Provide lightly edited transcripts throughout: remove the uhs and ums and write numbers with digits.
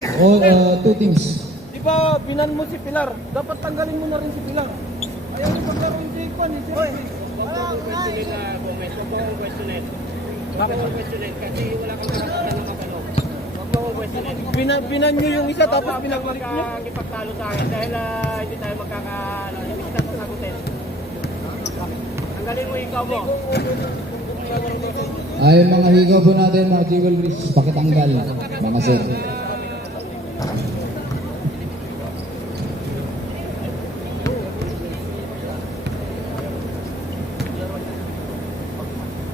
Two teams. Di ba binan mo si Pilar? Dapat tanggalin mo na rin si Pilar. Ayaw niyo paglaro yung J-Pan eh. Hoy! Bakit mo questionin? Kasi wala kang karapatan ng matanong. Huwag mo questionin. Binan niyo yung isa tapos pinagpalit niyo. Magkakipagtalo sa akin dahil hindi tayo hindi kita sasagutin. Tanggalin mo ikaw mo. Ay, mga higaw po natin, mga jewelries, pakitanggal, mga sir.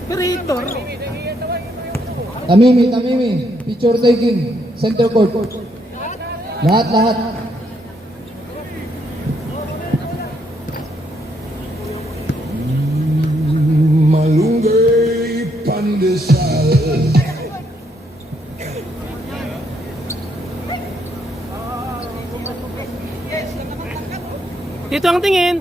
Operator. Tamimi, picture taking, center court. Lahat. Malunggay pandesal. Dito ang tingin.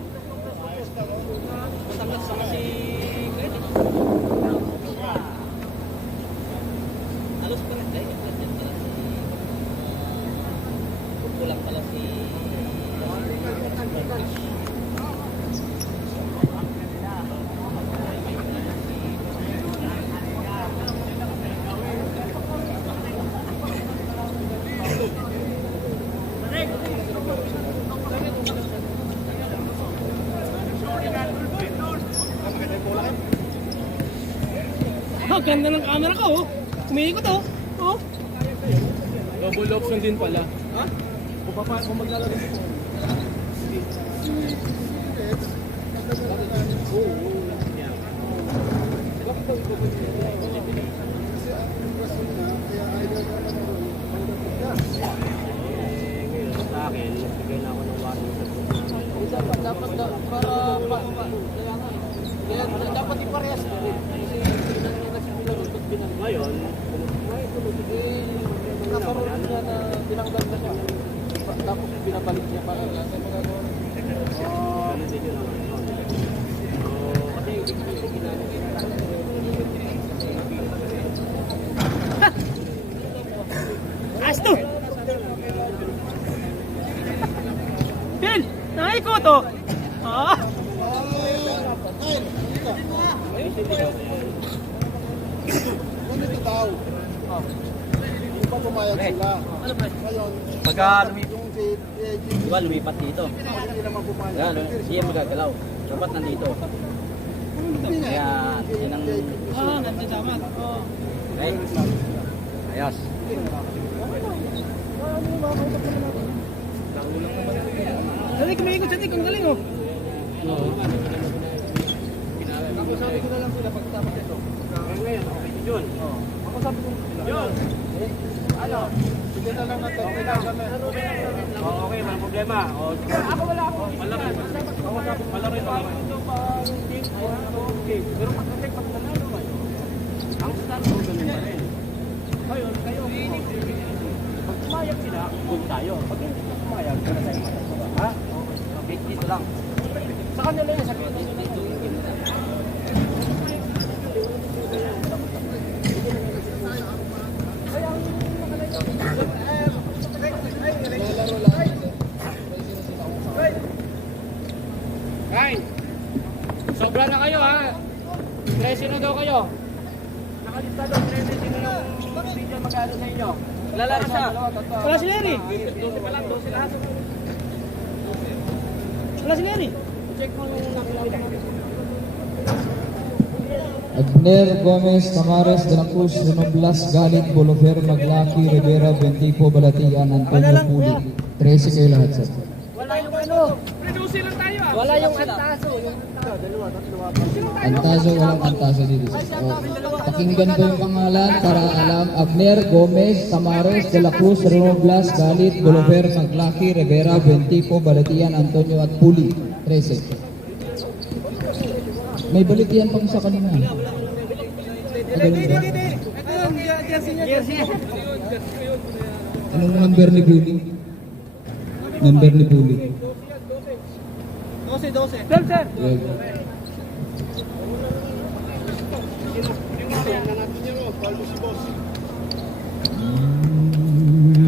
Ganda ng camera ko, oh. Umiikot, oh. Oh. Double option din pala. Ha? Kung maglalagay ko. Sa akin, bigay na ako ng warning sa Dapat dapat iparehas ko. ngayon, Nakaroon niya na tinanggal na siya. Tapos binabalik niya para sa mga ganun din yun. Kasi Asto! Phil! Nakikot, oh! Ah! Ganito daw. Hindi pa pumayag sila. Ngayon, pagka yung si diba, lumipat dito. hindi naman pumayag. Yan, hindi yan magagalaw. Dapat nandito. Kaya, yun ang... Nandiyan damat. Oh. Okay? Ayos. Dali, kumiikot siya, kung galing, oh. Sabi ko na lang sila pagtapos ito. Ngayon, okay si John. Ako sabi ko sila. John! Ano? Sige na lang natin. Okay, walang problema. Ako wala ako. Malaki. Malaki pa. Pero pagkakit pag nanalo kayo, ang start ko ganun pa rin. Ngayon, kayo pag pumayag sila, good tayo. Pag hindi sila pumayag, wala tayo matagawa. Ha? Okay, dito lang. Sa kanila yung sabihin dito dito. Kain! Sobra na kayo ha! 13 na daw kayo! Nakalista daw 13 sino yung video magkano sa inyo? Lalaro siya! Wala si Larry! 12 pa lang, 12 lahat. Wala si Larry! Check mo yung nakilala mo. Abner Gomez, Tamares, De La Cruz, Renoblas, Galit, Bolofer, Maglaki, Rivera, Bentipo, Balatian, Antonio Puli. 13 kayo lahat, sir. Wala yung ano! Wala yung antaso! Antaso, walang antaso dito, sir. Pakinggan ko yung pangalan para alam. Abner Gomez, Tamares, De La Cruz, Renoblas, Galit, Bolofer, Maglaki, Rivera, Bentipo, Balatian, Antonio at Puli. 13. May balitian pang sa kanina. Anong number ni Puli? Number ni Puli. 12, 12. 12, sir.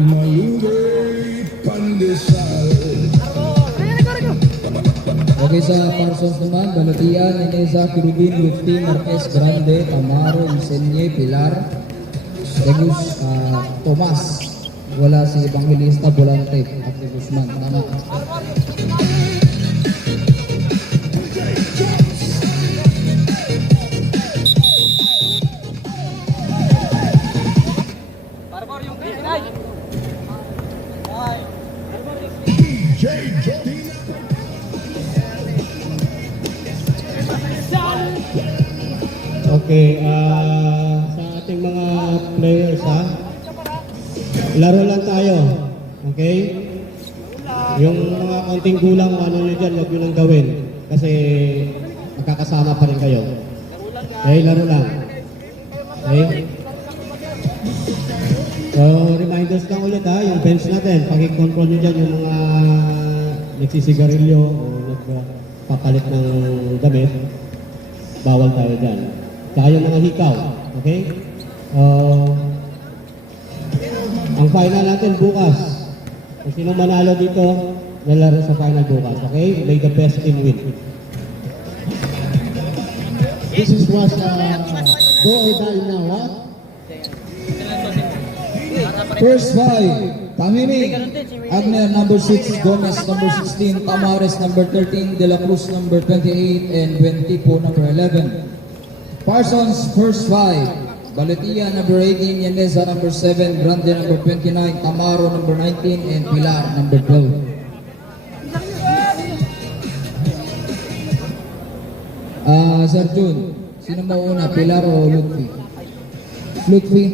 Malunggay decide. Okay, sa Parsons naman, Balatian, Ineza, Kirubin, Lufti, Marquez, Grande, Tamaro, Insenye, Pilar, Degus, Tomas. Wala si Evangelista, Volante, at si Guzman. Tama. Okay, sa ating mga players ha, laro lang tayo, okay? Yung mga konting kulang, ano nyo dyan, huwag nyo nang gawin. Kasi magkakasama pa rin kayo. Okay, laro lang. Okay? So, reminders lang ulit ha, yung bench natin, pakikontrol nyo dyan yung mga nagsisigarilyo o nagpapalit ng damit, bawal tayo dyan. Saka yung mga hikaw, okay? Ang final natin bukas. Kung sino manalo dito, lalaro sa final bukas, okay? May the best team win. This is what go or die now, ha? First five, Tamini, Agner number 6, Gomez number 16, Tamares number 13, De La Cruz number 28, and 20 po number 11. Parsons, first five, Balatia number 18, Yaneza number 7, Grande number 29, Tamaro number 19, and Pilar number 12. Sir Jun, sino mauna, Pilar o Lutfi? Lutfi.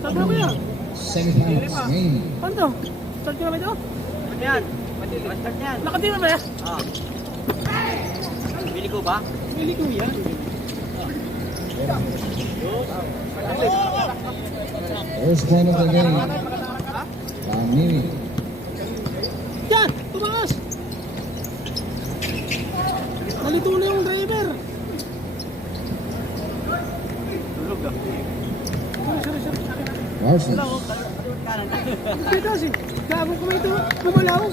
Sabi ko yan. Semifinals game. Ano to? Start ko na ba ito? Yan, start yan. Nakatira ba yan? Bili ko ba? Pili ko yan. First point of the game. Tamini. Yan! Tumakas! Nalito na yung driver. Tulog ah. Sorry. Parsons. Dito kasi. Gago ko ito. Bumalaw.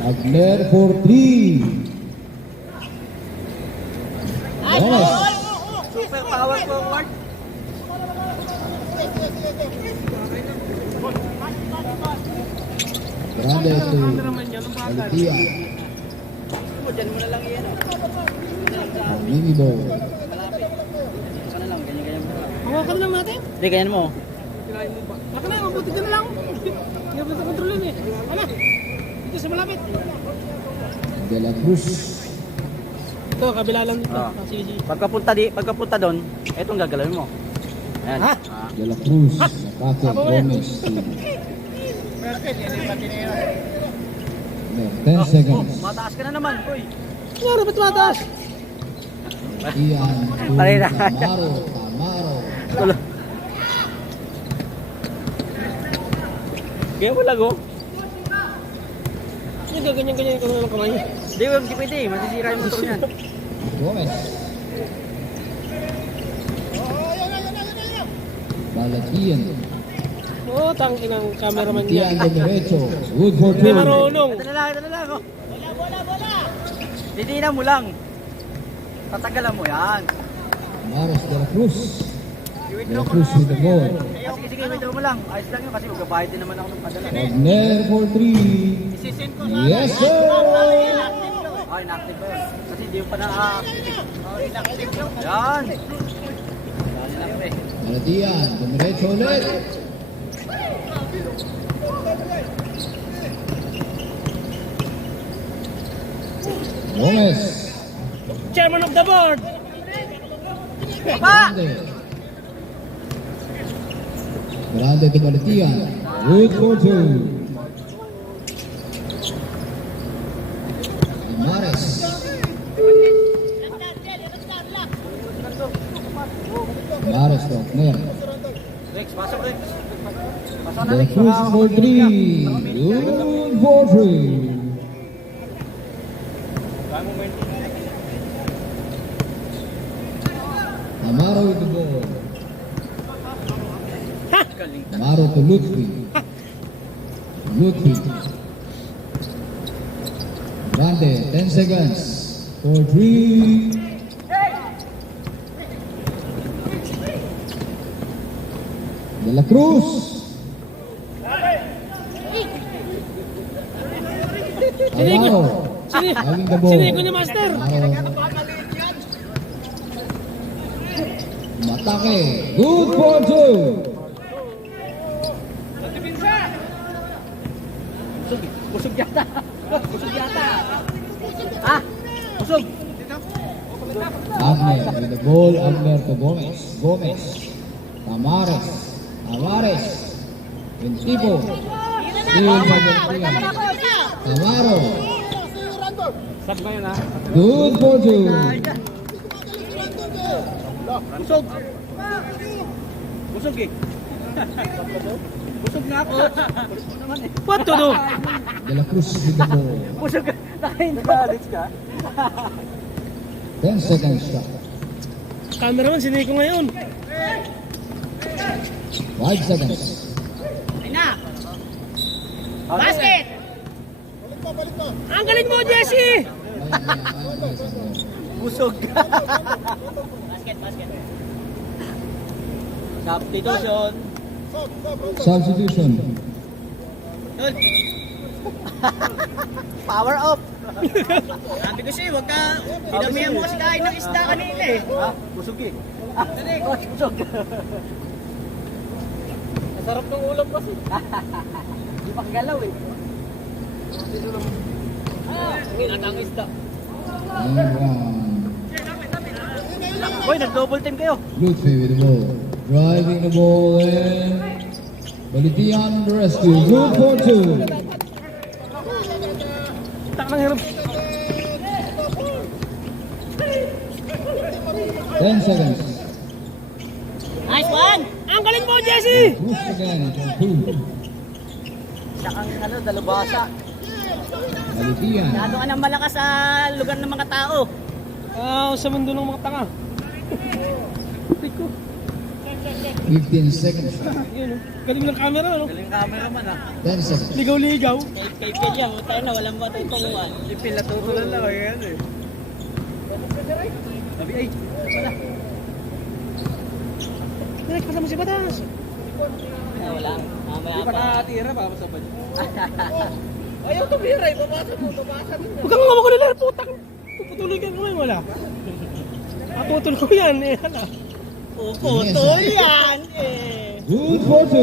Agner for 3. Gomez. Super power forward. Grande to Cameraman yan. Ang bagal. Balatia. Diyan mo na lang yan. Mini ball. Saka na lang, ganyan-ganyan mo. Hawakan lang natin. Hindi, ganyan mo. Baka na, mabuti ka na lang. Hindi mo ito kontrolin eh. Ano? Dito sa malapit. De La Cruz. Ito, kabila lang dito. Ah. Sige. Pagkapunta doon, etong gagalawin mo. Ayan. Ha? De La Cruz. Napake. Gomez. 10 seconds. Mataas ka na naman, boy. Ano, ba't mataas? Ian. Pare na. Tamaro. Tulo. Kaya mo lago? Yung ganyan-ganyan ko na lang kamay. Hindi pwede. Masisira yung motor niyan. Gomez. Balatian. Oo, tangin ang cameraman Tian niya. de derecho. Good for Hindi 2. marunong. Ito na lang. Oh. Didinan mo lang. Tatagalan mo yan. Maros de La Cruz. De I-withdraw La mo Cruz na. with the ball. Sige, withdraw mo lang. Ayos lang yun kasi magbabayad din naman ako ng padala. Agner for 3. Isisend ko Yes, sir! Ay, inactive ba yun? Kasi hindi yung pa na-active. Inactive yun. Yan. Dali lang pre. Balatian. De derecho ulit. Gomez. Chairman of the board. Grande. Grande to Balatian. Good for 2. Mares. Tamares to Agner. Rex, pasok Rex. Pasok na De La Rex. Cruz for 3. Good for 3. Kaya mo main. Amaro with the ball. Galing. Amaro to Ludwig. Ludwig. Grande, 10 seconds. For 3. De La Cruz. Amaro. Having the ball. Siniko ni Master. Amaro. Matake. Good for 2. Busog yata. Busog yata. Ah, busog. Abner with the ball. Abner to Gomez. Gomez. Tamares. Tamares. Ventipo. Steal by Ventian. Tamaro. Sab ngayon ha. Good for 2. Busog. Busog eh. Busog na ako. What to do? De La Cruz with the ball. Busog ka. Nakain ka, Alex ka. 10 seconds shot. Cameraman, siniko ngayon. 5 seconds. Basket! Ang galing mo, Jesse! Busog ka. Basket. Substitution. Substitution. Power up. Sabi ko siya, wag ka, pinamihan mo kasi kain ng isda kanina eh. Ha? Busog eh. Dali, coach, busog. Masarap ng ulam kasi. Hindi pa kagalaw eh. Ingat ang isda. And 1. Boy, nag-double team kayo. Lutfi with the ball. Driving the ball in. Balitian the rescue. Good for 2. Tak nang hirap. 10 seconds. Nice one! Ang galing mo, Jesse! Push again for 2. Tsaka dalubasa. Balitian. Masyado ka nang malakas sa lugar ng mga tao. Sa mundo ng mga tanga. 15 seconds. Yun, galing ng camera, no? Galing cameraman ah. 10 seconds. Ligaw-ligaw. Kay Pia, tayo na, walang matutunguan. Si Pia, natutulan lang. Ayan eh. Sabi ay, wala. Direk, kasama si Batas. Wala. Mamaya Di pa pa. nakatira, papasabad. Ayaw tumira eh. Babasa mo. Huwag kang makulila, putang. Puputuloy ka naman, wala. Matutuloy ko yan, eh, hala. Puputol yan eh. Good for 2.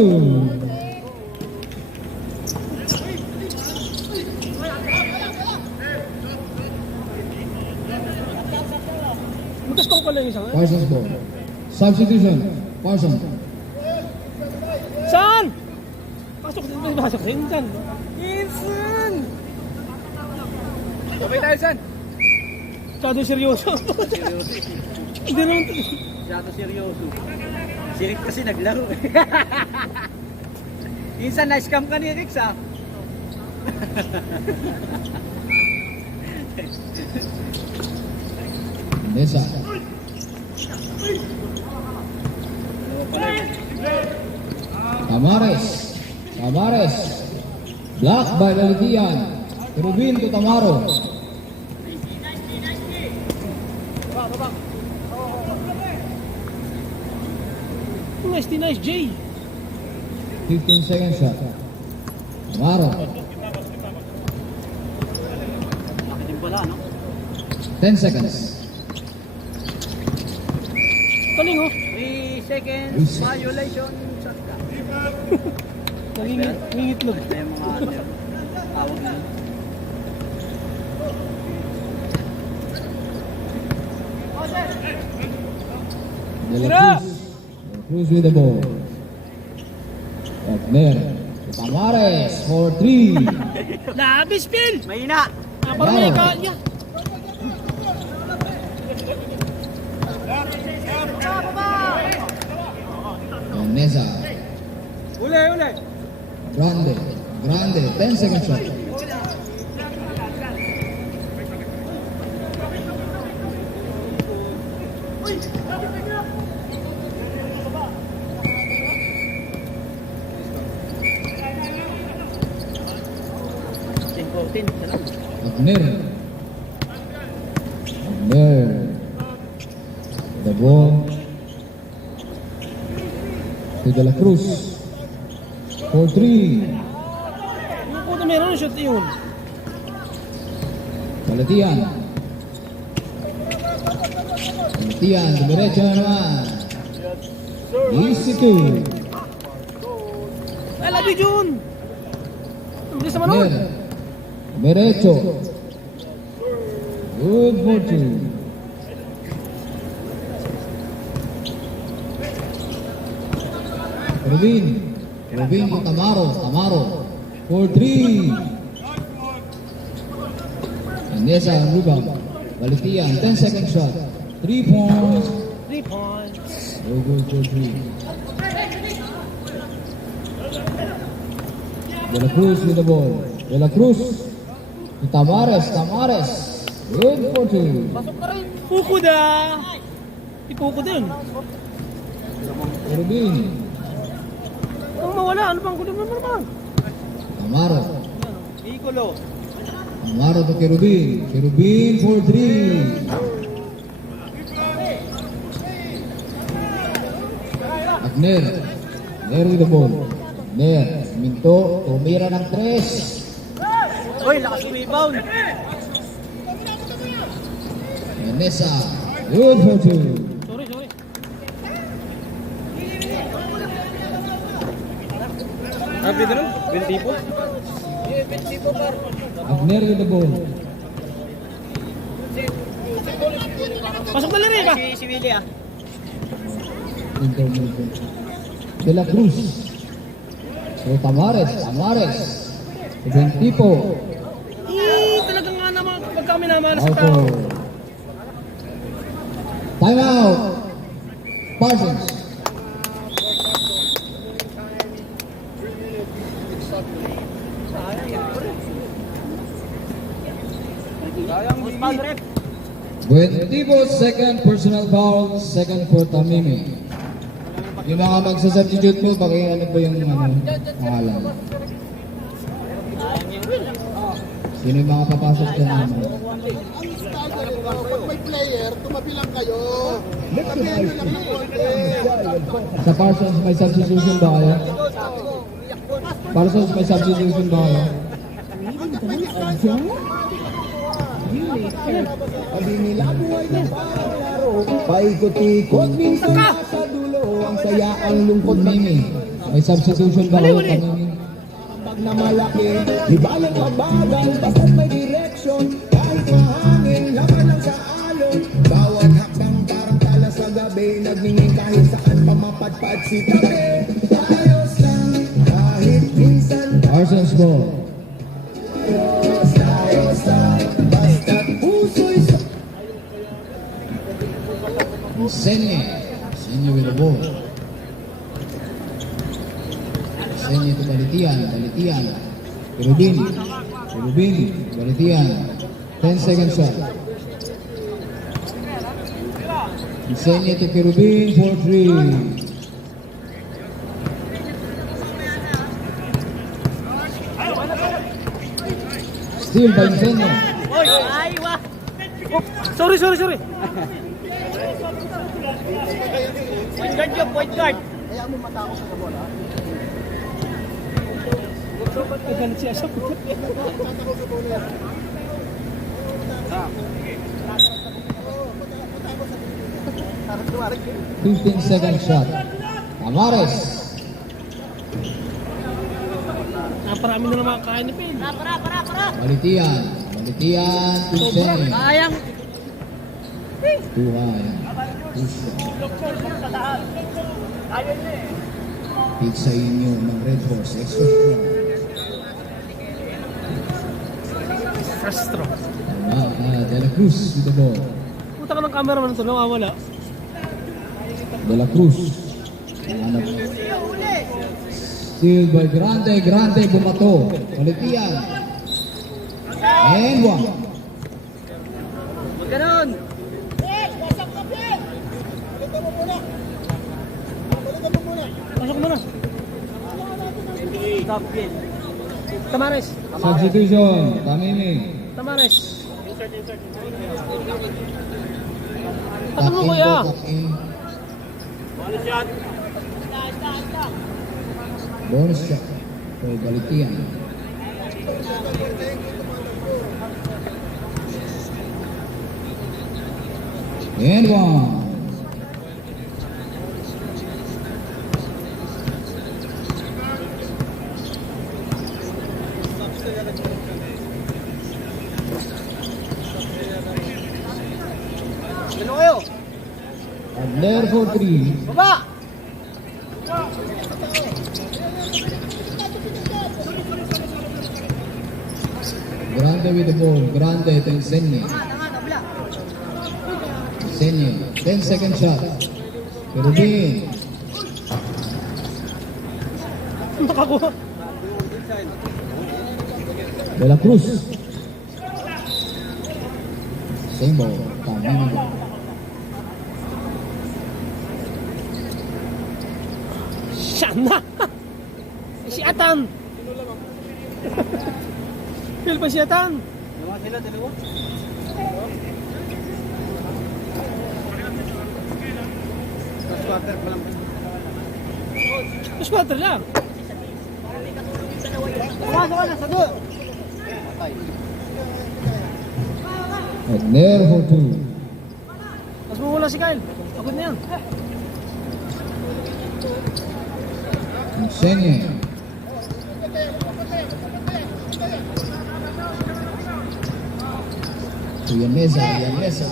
Magkastong ko lang yung isa. Parsons ball. Substitution. Parsons. Saan? Pasok sa Insan. Insan! Sabay tayo san. Masyado seryoso. Hindi naman. Masyado seryoso. Si Rick kasi naglaro eh. Minsan na-scam ka ni Rick ah. Mesa. Tamares. Tamares. Blocked by Balitian. Rubin to Tamaro. Nice, Jay. 15 seconds shot. Tamaro. Din pala no? 10 seconds. Kaling, oh. 3 seconds violation shot ka. Nangingitlog. Ito yung mga tawag na. De La Cruz. De La Cruz with the ball. Agner. Tamares for 3. Labis, Phil! Mahina! Parang may kanya. Vanessa. Uli, uli. Grande. Grande. 10 seconds shot. Abner. Abner. The ball to De La Cruz. 4-3. Yung puto meron yung shot yun. Balatian. Balatian, dumiretso na naman. Easy two. I love you, Jun. Ang bilis naman nun. Abner. Dumiretso. Good for two. Rubin. Rubin to Tamaro. Tamaro. 4-3. Vanessa ang rebound. Balitian. 10 second shot. 3 points. 3 points. No good for 3. De La Cruz with the ball. De La Cruz. To Tamares. Tamares. Good for 2. Pukuda. Ipukuda yun. Rubin. Ang mawala, ano pang kunin mo naman? Tamaro. Ikulo. Tamaro to Kerubin. Kerubin for 3. Agner. Agner with the ball. Agner. Minto. Tumira ng 3. Uy, lakas rebound. Vanessa. Good for 2. Sorry, sorry. Happy na nun? 20 po? Agner with the ball. Pasok na rin ba? Si Willie ah. Minto. De La Cruz. So Tamares. Tamares. 20 po. Talaga nga naman pag kami namalas sa Auto. tao. Time out. Parsons. Sayang, Busman rep. 20 po second personal foul. Second for Tamimi. Yung mga magsasubstitute mo, ano ba yung pangalan? Sino yung mga papasok dyan naman? Pag may player, tumabi lang kayo. Tabihan nyo lang yung konti. Sa Parsons, may substitution ba kayo? Parsons, may substitution ba kayo? Sabi nila buhay na parang laro. Paikot-ikot, minsan nasa dulo. Ang saya, ang lungkot na Tamimi, may substitution ba kayo? Tamimi? pag na malaki. Di balang mabagal, basta't may direksyon. Kahit mahangin, laban lang sa alon. Bawat hakbang parang tala sa gabi. Nagingin kahit saan pa mapadpad si tabi. Ayos lang, kahit minsan. Parsons ball. Ayos lang, basta't puso'y sa... Senye. Senye with the ball. Senye to Balitian. Balitian. Kerubin. Kerubin. Balitian. 10 seconds shot. Senye to Kerubin for 3. Steal by Senye. Oy, ay, wah. Oh, sorry. Point guard yun, point guard. Kaya mo matako sa kabon, ha? Galit siya sa puto. Tatako sa kabon yan. 15 second shot. Tamares. Naparami na naman kain ni Pin. Balitian. Balitian to Senye. Sayang. Too high. Too strong. Pick sa inyo ng Red Horse. Extra strong. Frustro. De La Cruz with the ball. Puta ka ng cameraman ito, nawawala. De La Cruz. Hanap. Steal by Grande bumato. Balitian. And one. Huwag ganon. Pasok mo na. Stop game. Tamares. Substitution. Tamimi. Tamares. Pasok Tuck mo in kuya. po, tuck in. Bonus shot. Bonus shot. For Balitian. And one. Ano kayo? Adler for three. Baba! Grande with the ball. Grande ito yung Senye. Senye. 10-second shot. Perubin. Makakuha. De La Cruz. Same ball. Tamimi. Siya na! Si Atan! Feel pa si Atan? Naman sila, dalawa. Squatter pa lang. Mas water lang. Pumasok ka na, sagot! Adler for two. Mas mawala si Kyle. Pagod na yan. Senye. Yanesa.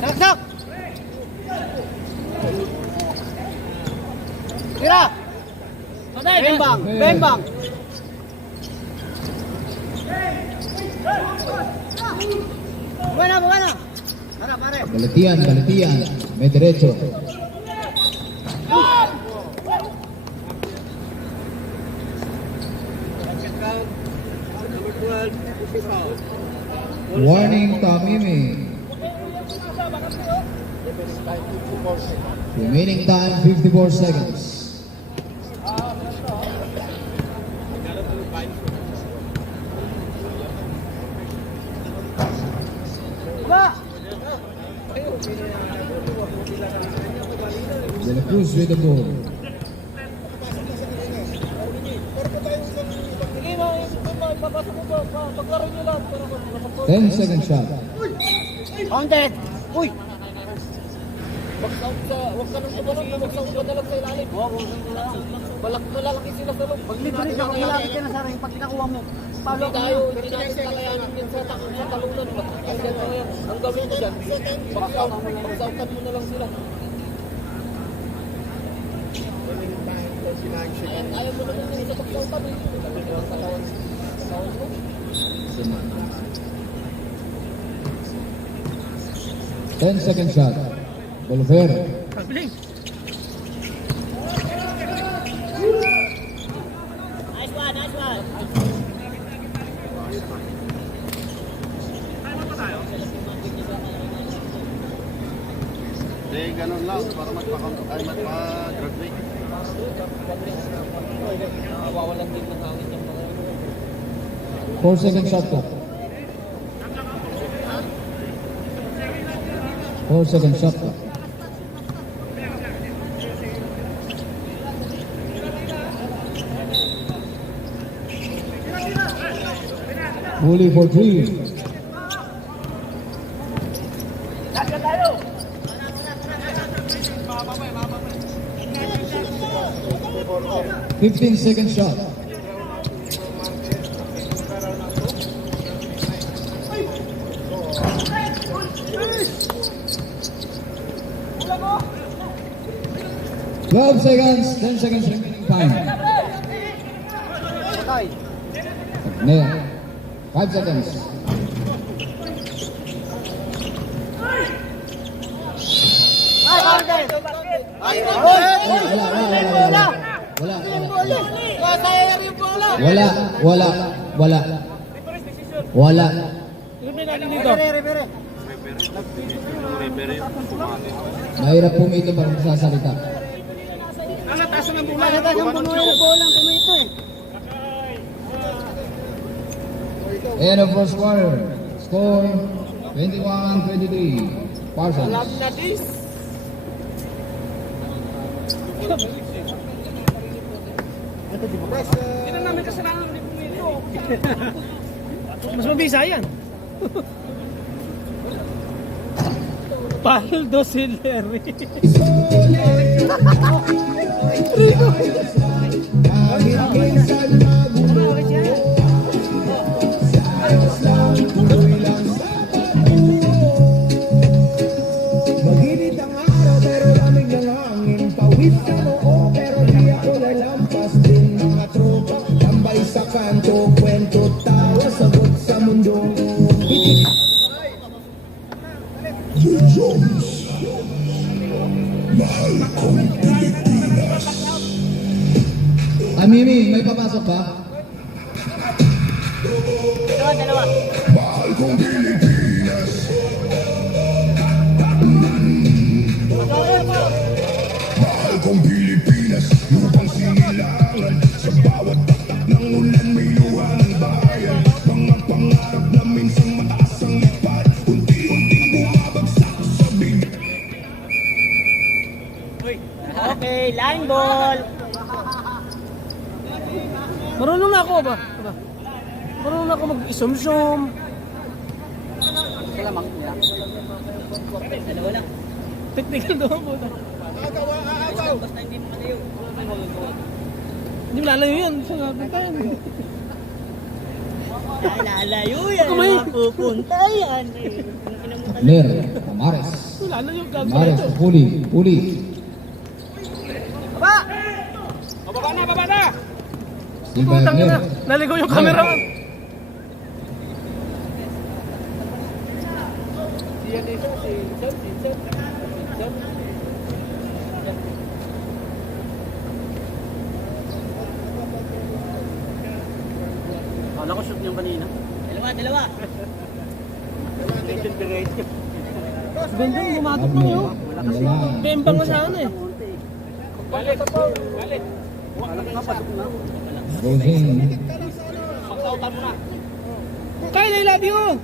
Saksak! Tira! Patay! Bembang! Bembang! Buena! Para, pare! Balitian. May derecho. Number 12, foul. Warning Tamimi. Remaining time 54 seconds. Ba! De La Cruz with the ball. Sige mo, papasok mo ba? Paglaro nyo lang. 10-second shot. Counted! Uy! Bagsaw sa, huwag ka nang tumalong, bagsaw ka na lang sa ilalim. Malalaki sila sa loob. Pag libre siya, kung malapit ka na sa ring, pag nakuha mo, hindi tayo, hindi natin kakayanin yan sa talunan. Mag-asya ka yan. Ang gawin mo dyan, bagsawkan mo na lang sila. Ayaw mo na lang sa bagsawkan eh. Katawan mo. 10-second shot. Bolivar. Pagbiling! Nice one! Hindi, ganun lang. Para magpa-graduate. Nawawalan din ng hangin yung mga 4-second shot clock. 4-second shot clock. Bully for three. tayo! 15-second shot. Twelve seconds, 10 seconds remaining time. Nair, 5 seconds. Wala. Wala. Mahirap pumito pag magsasalita. Malataas ang bola, pumito eh. End of first quarter. Score 21-23. Parsons. Mas mabisa yan. Paldo Silleri. Kahit minsan magulo, sayos lang, tuloy lang sa pagbuo. Maginit ang araw pero lamig ng hangin, pawis sa noo pero di ako lalampas din. Mga tropa, tambay sa kanto, kwento, tawa, sagot sa mundo. Mimi, may papasok ba? Dalawa. Mahal kong Pilipinas, lupang sinilangan. Sa bawat taktak ng ulan may luha ng bayan. Mga pangarap na minsang mataas ang lipad, unti-unting bumabagsak sa bigay. Okay, line ball. Marunong na ako ba? Marunong na ako mag-isum-sum. Salamang. Dalawa lang. Technical doon po. Basta hindi mo malayo. Hindi mo lalayo yan. Saan napuntahan? Lalayo yan. Pupunta yan. Abner. Amares. Lalayo. Amares. Puli. Baba na! Still by Putang ina. Abner. Naligaw yung camera. Kala ko shoot niyang kanina. Dalawa. Ganda yung bumatok na yun. Abner. Bembang na sana eh. Goes in. Kyle, I love you!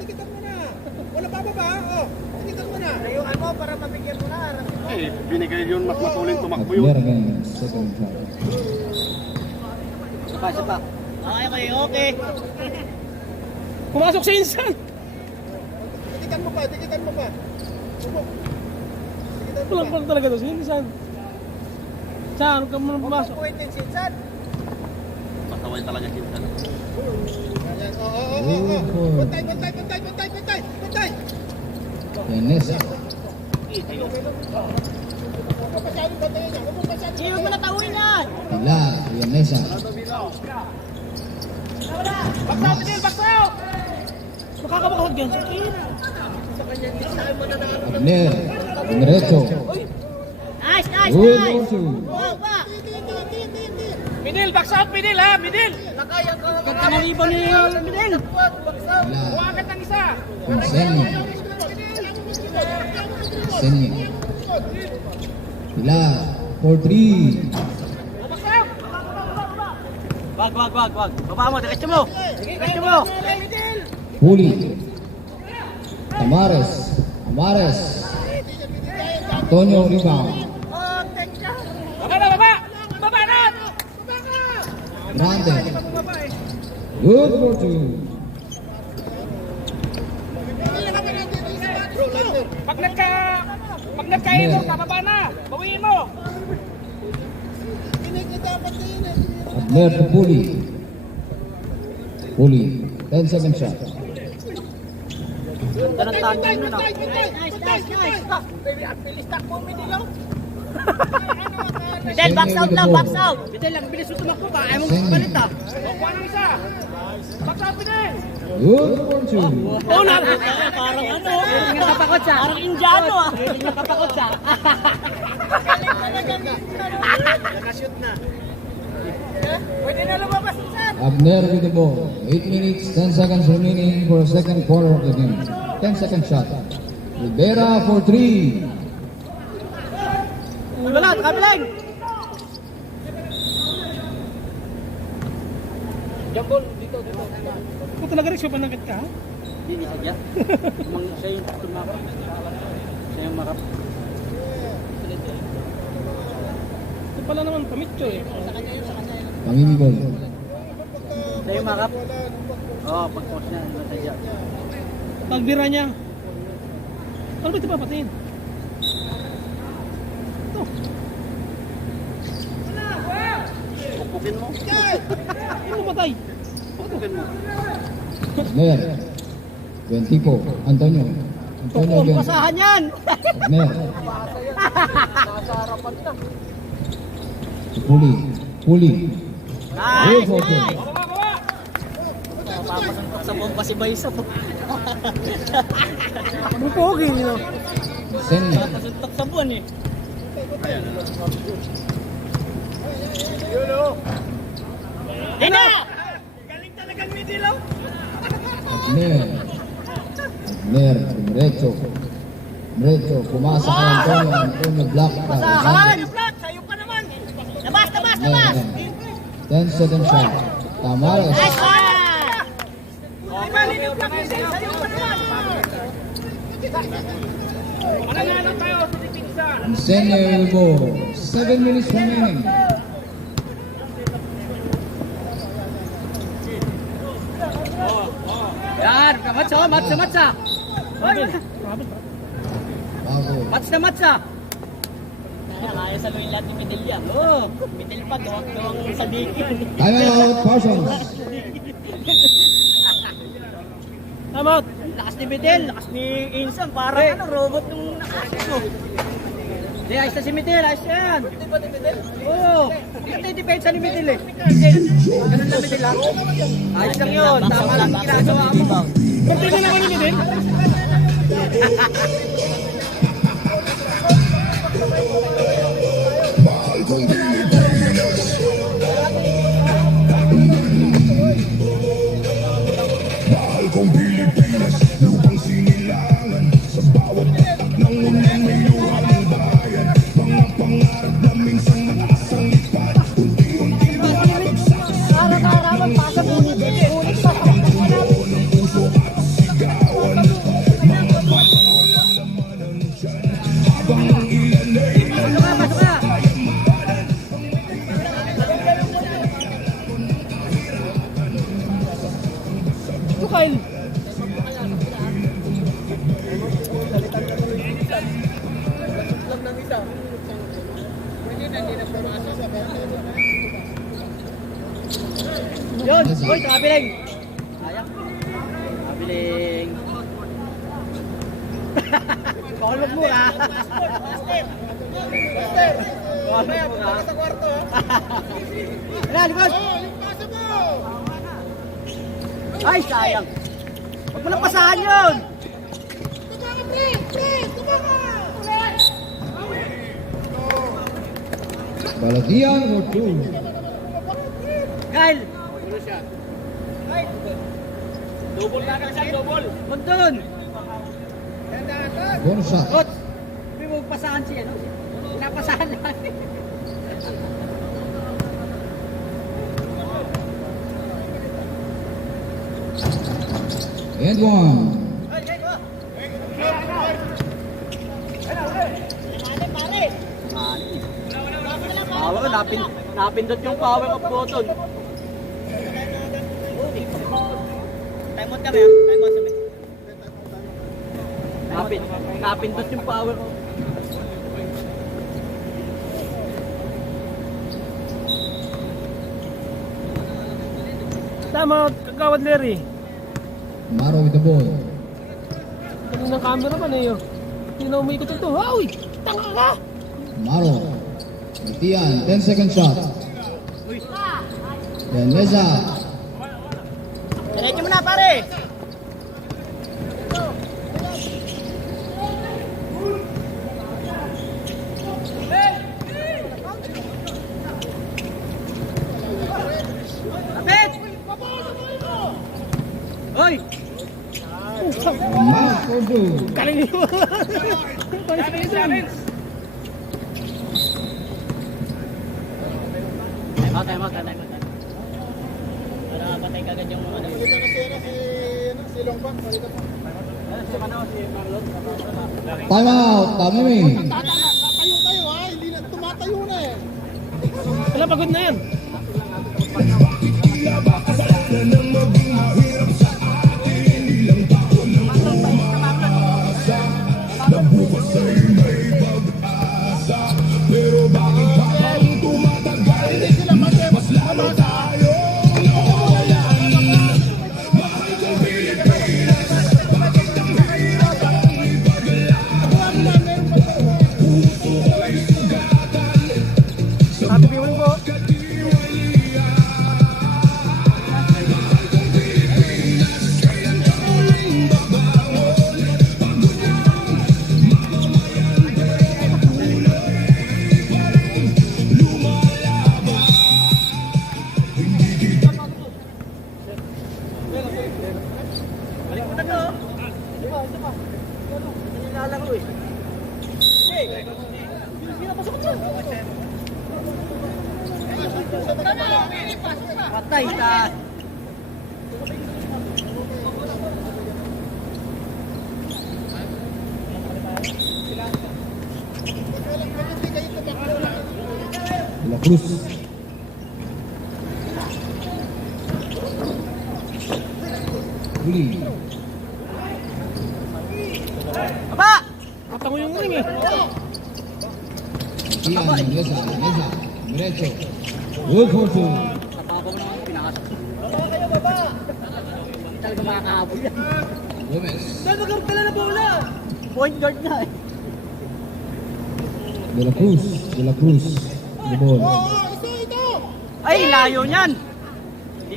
Layuan mo para mabigyan mo na. Binigay yun mas matulin tumakbo Abner again. Second shot. Isa pa. Okay. Pumasok si Insan! Tikitan mo pa. Walang pala talaga to si Insan. Saan ka muna pumasok? Puwitin si Insan. Pataway talaga si Insan. Good for Puntay. Vanessa. Sino mo natawin yan? Pilar. Vanessa. Makakabakot yan. Abner. Diretso. Nice. Good for two. Midil, box out, Midil ha, Midil! Ganda ng ibon ni Midil! Pilar. Huwagat ng isa! Senyo. Pilar. For three. Wag. Baba mo, diretso mo. Puli. Amares. Antonio rebound. Baba na! Grande. Good for two. Pag nagkaino, kababa na! Bawiin mo! Abner to Puli. 10-second shot. Ganun tagin nun ah. Nice. Baby, ang bilis takbo mo nila. Midel, box out. Midel, ang bilis mo tumakbo ka. Ayaw mong palit ah. Kuha ng isa! Box out, Midil! Good for two. Oh, na! Parang ano? Nakapakot siya. Parang Indiano ah. Nakapakot siya. Nakashoot na. Pwede na lumabas, Insan. Abner with the ball. 8 minutes, 10 seconds remaining for the second quarter of the game. 10-second shot. Rivera for 3. Wala, kabilang! Jambol, dito. Kung talaga rin siya panangkat ka, ha? Hindi sadya. Siya yung tumakap. Siya yung makap. Ito pala naman pamitso eh. Pangimigol. Siya yung makap. Oo, pag-post niya, hindi sadya. Pagbira niya. Ano ba ito papatiin? Ito. Pupukin mo. Ano matay? Pupukin mo. Abner. 20 po. Antonio. Antonio again. Pasahan yan! Abner. Nasa harapan na. Puli. Puli. Nice! for two. Papasuntok sa bomba si Baysa po. Ano pogi nyo? Senni. Papasuntok sa buwan eh. Dina! Galing talagang midilaw. Abner. Abner. Diretso. Diretso. Pumasa kay Antonio. Antonio block. Pasahan! Sa'yo pa naman! Labas! Abner. 10-second shot. Tamares. Nice one! Ay, malinig lang kasi! Sa'yo pa naman! Mananalo tayo sa dipinsa! Senni will go. 7 minutes remaining. Yan! Matsa! Matsa! Grabe ba? Bago. Match na matcha! Kaya saluhin lahat ni Midil yan. Oo, Midil pa, gawang sa dikin. Time out. Parsons. Time out! Lakas ni Midil, lakas ni Insan, parang ano, robot nung nakasya mo. Hindi, ayos na si Midil, ayos yan. Hindi ba ni Midil? Oo, hindi depensa ni Midil eh. Ganun lang Midil lang. Ayos lang yun, tama lang yung ginagawa mo. Pagpili na naman nyo din? Mahal kong Pilipinas. Mahal kong Pilipinas. Lupang sinilangan. Sa bawat tatak ng ulan may luha ng bayan. Mga pangarap na minsan mataas ang ipad. Unti-unti bumabagsak sa Araw-araw, pasa mo ni ulit pa. puno ng puso at sigawan. Mga batang walang laman ang tiyan. Habang ang ilan ay Pasok ka! Ito Kyle. Yun! Uy, kabiling! Ayak! Kabiling! Kolog mo ha! Kolog mo ha! Wala, likod! Ay, sayang! Huwag mo nang pasahan yun! Balatian for 2. Kyle! Double na ka siya, double! Huwag dun! Bonus shot. Coach! May magpasahan siya, no? Pinapasahan lang. And one. Power, napindot yung power of button. Time out kami, time out kami. Napindot yung power of... Time out! Kagawad Larry. Maro with the ball. Ganun ng camera man eh. Hindi na umikot ito. Uy! Tanga ka! Maro. Balatian. 10-second shot. Yan, Mesa. Diretso mo na pare! Kapit! Mas Kodo. Galing niyo. Time out. Para patay kagad yung ano. Kita na si Longpang. Si Manao, si Marlon. Time out, Tamimi. Tatayo tayo ha, hindi na tumatayo na eh. Wala, pagod na yan. Happy viewing po. Balik mo na ko. Di ba? Nilalaro eh. Patay ka. De La Cruz. Uli. Aba! Patango yung ring eh. Ian, mesa. Derecho. Good for two. Tatapang na ang pinakasok. Hindi talaga makakahabol yan. Gomez. Nagagard ka na bola! Point guard na eh. De La Cruz. The ball. Ay, layo niyan! Hindi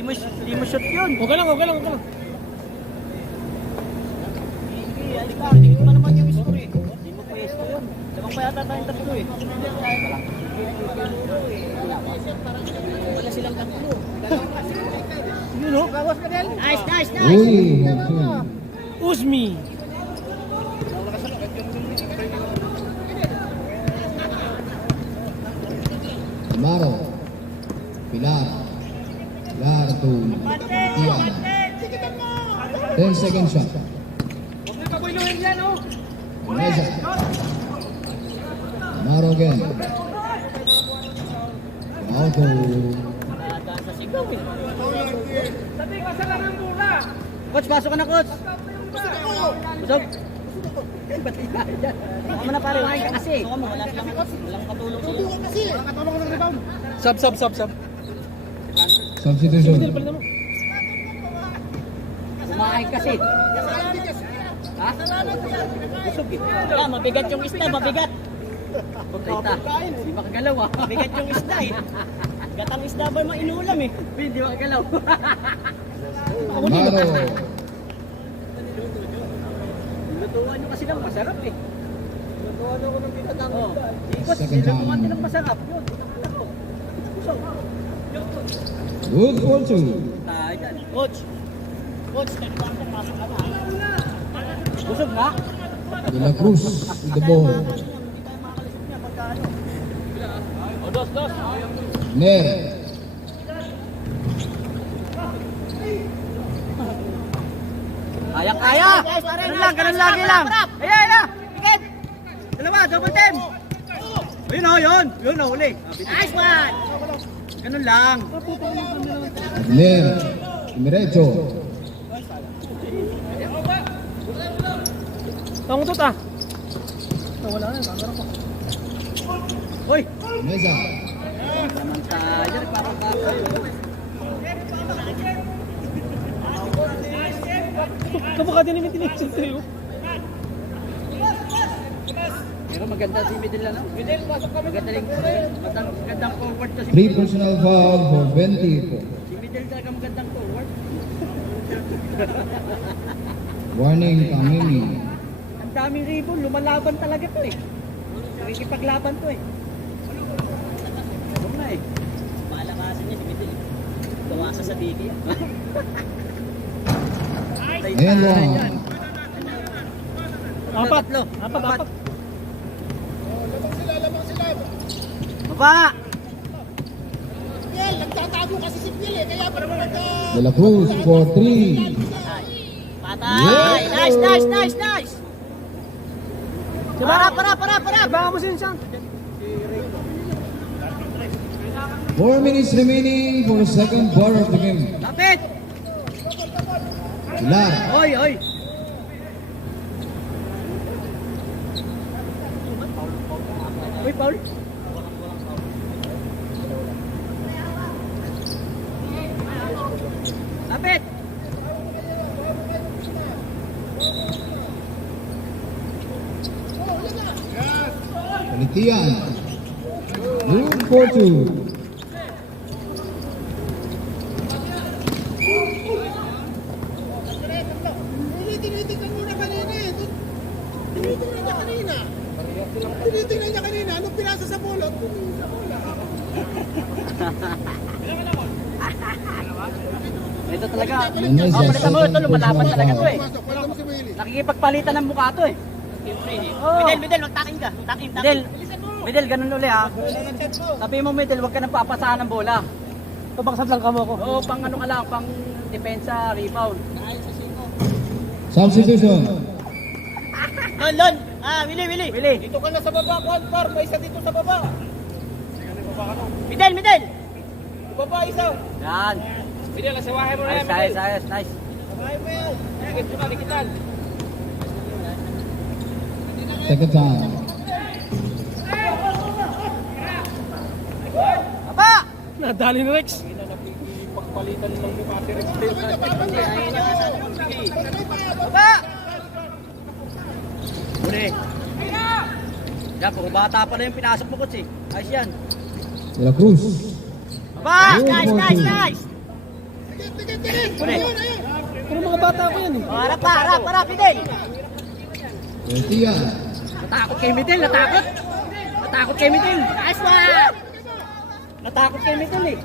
mo shoot yun. Huwag ka lang. Hindi ko naman yung score eh. Hindi mo pwesto yun. Lamang pa yata tayong tatlo eh. Wala silang tatlo. Yun o. Nice! Uli. Usmi. Amaro. Pilar to Ian. 10 second shot. Mesa. Amaro again. Now to Nadaan sa sigaw eh. Coach, pasok ka na, coach. Busog. Ba't di tayo dyan? Baka mo na pare. Kumain ka kasi. Baka mo, walang katulong sila. Sub. substitution. Palitan mo. Kumain kasi. Ha? Busog eh. Mabigat yung isda, mabigat. Pagkaita. Hindi makagalaw ah. Mabigat yung isda eh. Gatang isda ba mainulam eh. Hindi makagalaw. Amaro. Lutuan nyo kasi ng masarap eh. Lutuan ako ng pinatang isda. Ikot, Second lutuan time. din ng masarap. Yun, pinakita ko. Busog. Good for two. Tayo dyan. Coach, nagpapasok pasok ka na. Busog na? De La Cruz with the ball. Hindi tayo makakalisip niya pagka ano. Dos. Ner. Kaya! Ganun lagi lang! Ayan! Pikit! Dalawa, double team! Yun o, huli. Nice one! Ganun lang. Ner. Derecho. Tango to ta. Wala na, camera ko. Hoy! Mesa. Naman tayo, nagpapagkakal. Kapag din namin tinexin sa'yo. Pero maganda si Middle ano? Middle, pasok kami. Magandang forward to si Three Middle. personal foul for 20. Si Middle talaga magandang forward. Warning Tamimi. Ang daming ribbon, lumalaban talaga to eh. Nakikipaglaban to eh. Huwag na eh. Malakasan niya si Middle. Gawasa sa Biggie. And one. Apat. Apat. Baba! De La Cruz for 3. Patay! Nice! Para! Baka mo siya. 4 minutes remaining for the second quarter of the game. Lapit! Pilar. Oy! Uy, Paul! Lapit! Balitian. Room for 2. Tinitingnan niya kanina, anong pinasa sa bulot? Ito talaga. Nice, Palitan mo, ito second lumalaban personal talaga to foul. eh. Nakikipagpalitan ng mukha to eh. Oh. Midel, magtaking ka. Taking. Midel, ganun uli ha. Sabi mo Midel, huwag ka nang papasahan ng bola. Pabaksat lang kamo ko. Oo, pang ano ka lang, pang depensa, rebound. Substitution. Lon! Willie! Dito ka na sa baba, Juan Par. May isa dito sa baba. Midel! Baba isa. Yan. Hindi, lasiwahe mo na yan. Nice. Dikitan. Second time. Aba! Nadali ni Rex. Pagpalitan ng mukha si Rex. Aba! Uli. Yan, puro bata pa na yung pinasok mo, Coach eh. Ayos yan. De La Cruz. Aba! Nice! Uli. Puro mga bata ko yan eh. Harap, Midel! Balitian. Natakot kay Midel. Nice one! Natakot kay Midel eh.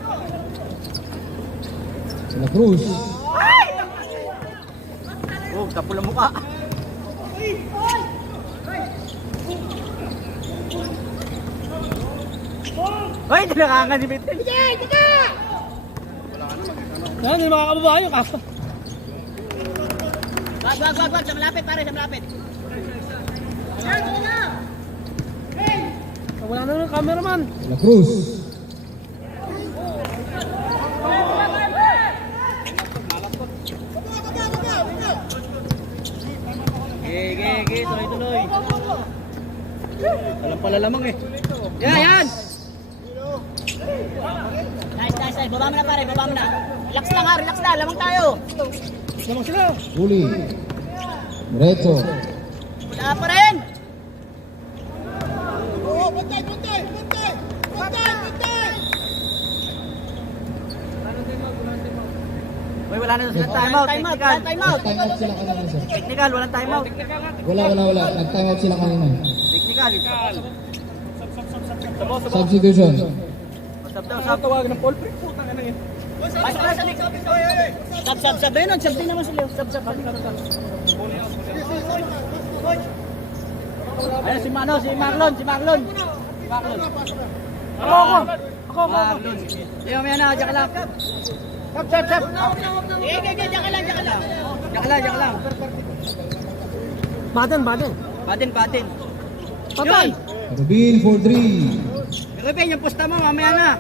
De La Cruz. Oh, tapos ang mukha. Hoy, nilakangan ni Midel. Yan, yung mga kababayo ka. Wag. Sa malapit, pare, sa malapit. Wala na ng cameraman. De La Cruz. Ge, tuloy. Walang palalamang eh. Yan! Nice. Baba mo na pare, Relax lang, lamang tayo. Lamang sila. Uli. Moreto. Wala pa rin. Uy, wala na sila timeout. Technical. Nag-timeout sila kanina, sir. Technical, walang timeout. Wala. Nag-timeout sila kanina. Technical. Substitution. Sab. Tawag ng Paul Prick. Puta ka na yun. Sab. Ayun, sab din naman sila. Sab. Ayun, si Marlon. Ako. Marlon. Ayaw, may na, diyan ka lang. Sab. Diyan ka lang. Diyan ka lang. Baden. Batin. Patay. Rubin for 3. Ruben, yung pusta mo, mamaya na.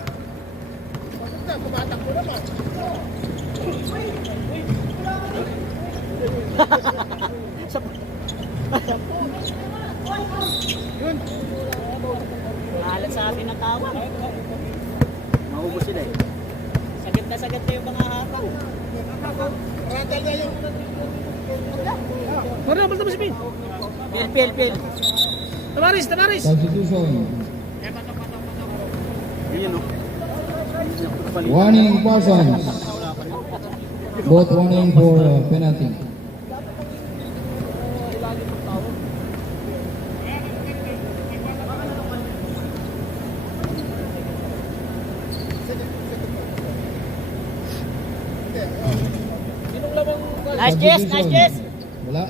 Mahalat sa atin ang tawag. Maubos sila eh. Sagad na yung mga hataw. Mara, basta mo si Pin. Pil. Tamaris. Substitution. Ayun o. Warning Parsons. Both warning for penalty. Nice, Jess. Wala.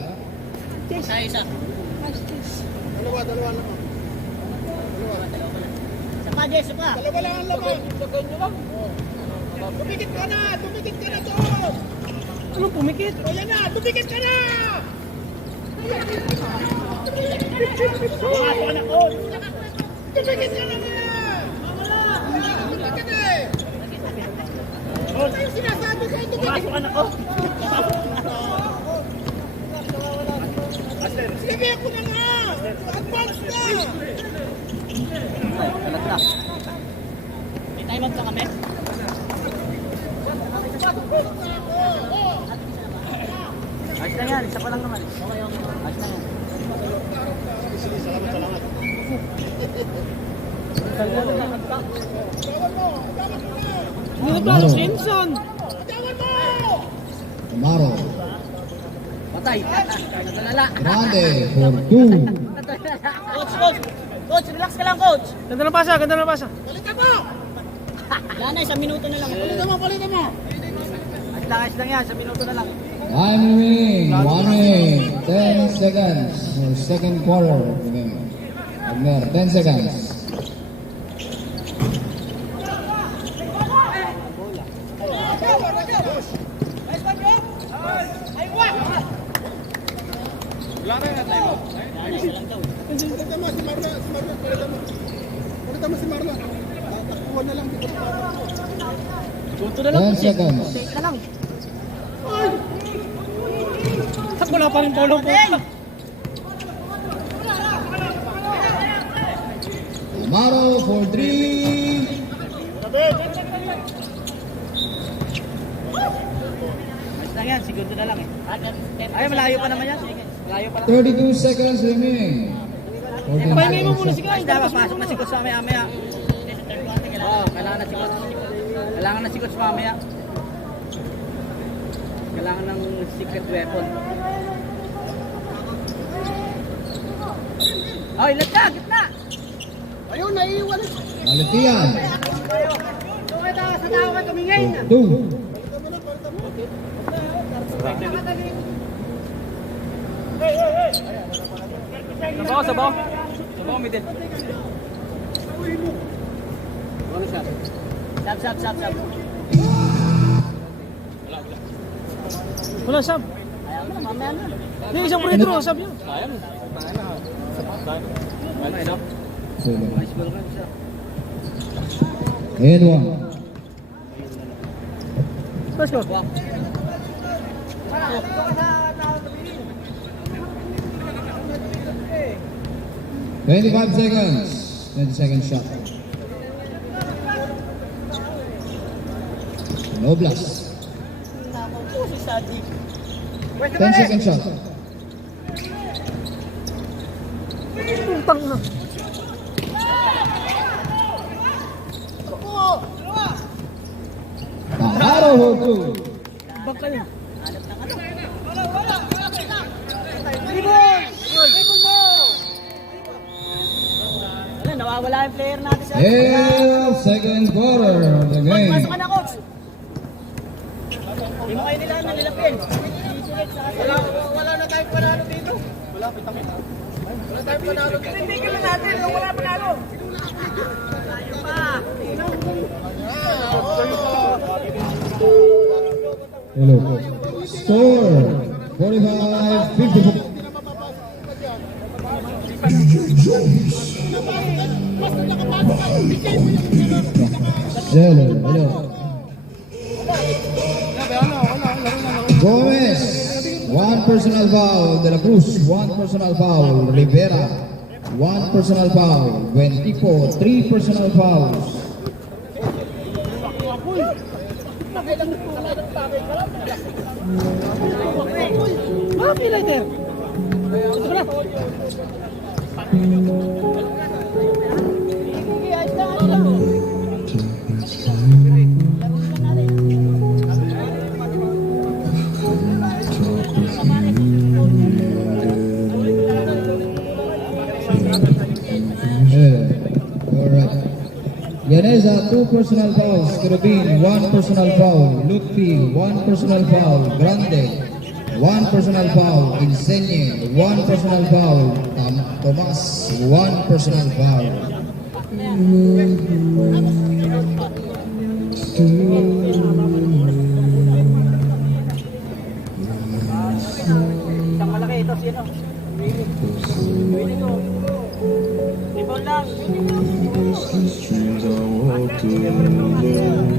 Tayo isa. Dalawa lang. Isa pa, Jess, isa pa. Dalawa lang ang laman. Lagay nyo lang. Tumikit ka na doon. Ano pumikit? O yan na, tumikit ka na. Pumasok na, coach! Tumikit ka na nila. Tumikit ka eh. Ano yung sinasabi sa'yo? Tumikit Pumasok na, coach! Sige, ako na nga! Advance na! Kalat na. May time out ka kami? Ayos na yan, isa pa lang naman. Ayos na yan. Amaro. Amaro. Patay! Nadalala! Grande for 2. Coach, relax ka lang, coach! Ganda ng pasa, ganda ng pasa. Balikan mo! Wala na, isang minuto na lang. Balikan mo! Ayos lang yan, sa minuto na lang. Time ring. 1 ring. 10 seconds. Second quarter. Agner, 10 seconds. Punto na lang. 10 seconds. Take na lang. Wala pa rin polo po. Amaro for 3. Ayos lang yan, segundo na lang eh. Ay, malayo pa naman yan. Malayo pa lang. 32 seconds remaining. Pahingay mo muna si Guy. Pasok na si Coach mamaya. Oo, kailangan na si Coach. Kailangan na si Coach mamaya. Kailangan ng secret weapon. Oh, ilat na, gitna! Ayun, naiiwan. Malitian. Sa tao ka tumingin. 2. Sabaw, sabaw. Sabaw, middle. Ano siya? Sab. Wala, sab. Ayaw na, mamaya na. Yung isang retro, sab yun. Sayang. Ano ito? Nice ball ka siya. And 1. Let's go. Wow. 25 seconds. 20-second shot. No blast. 10-second shot. Puntang na. Amaro for 2. Baka yun. Wala, nawawala yung player natin sa... Second quarter of the game. Pasok ka na, coach! Hindi mo kayo nila nilapin. Wala na tayong panalo dito. Wala tayong panalo dito. Hindi ka lang natin. Wala panalo. Tayo pa! Hello. Score 45-54. Hello. Gomez, 1 personal foul. De La Cruz, 1 personal foul. Rivera, 1 personal foul. 24, 3 personal fouls. Happy lighter. Ito na. Alright. Yaneza, 2 personal fouls. Kerubin, 1 personal foul. Lutfi, 1 personal foul. Grande, one personal foul. Insigne, one personal foul. Tomas, one personal foul. Isang malaki ito sino? Ibon lang. Streams I walked alone.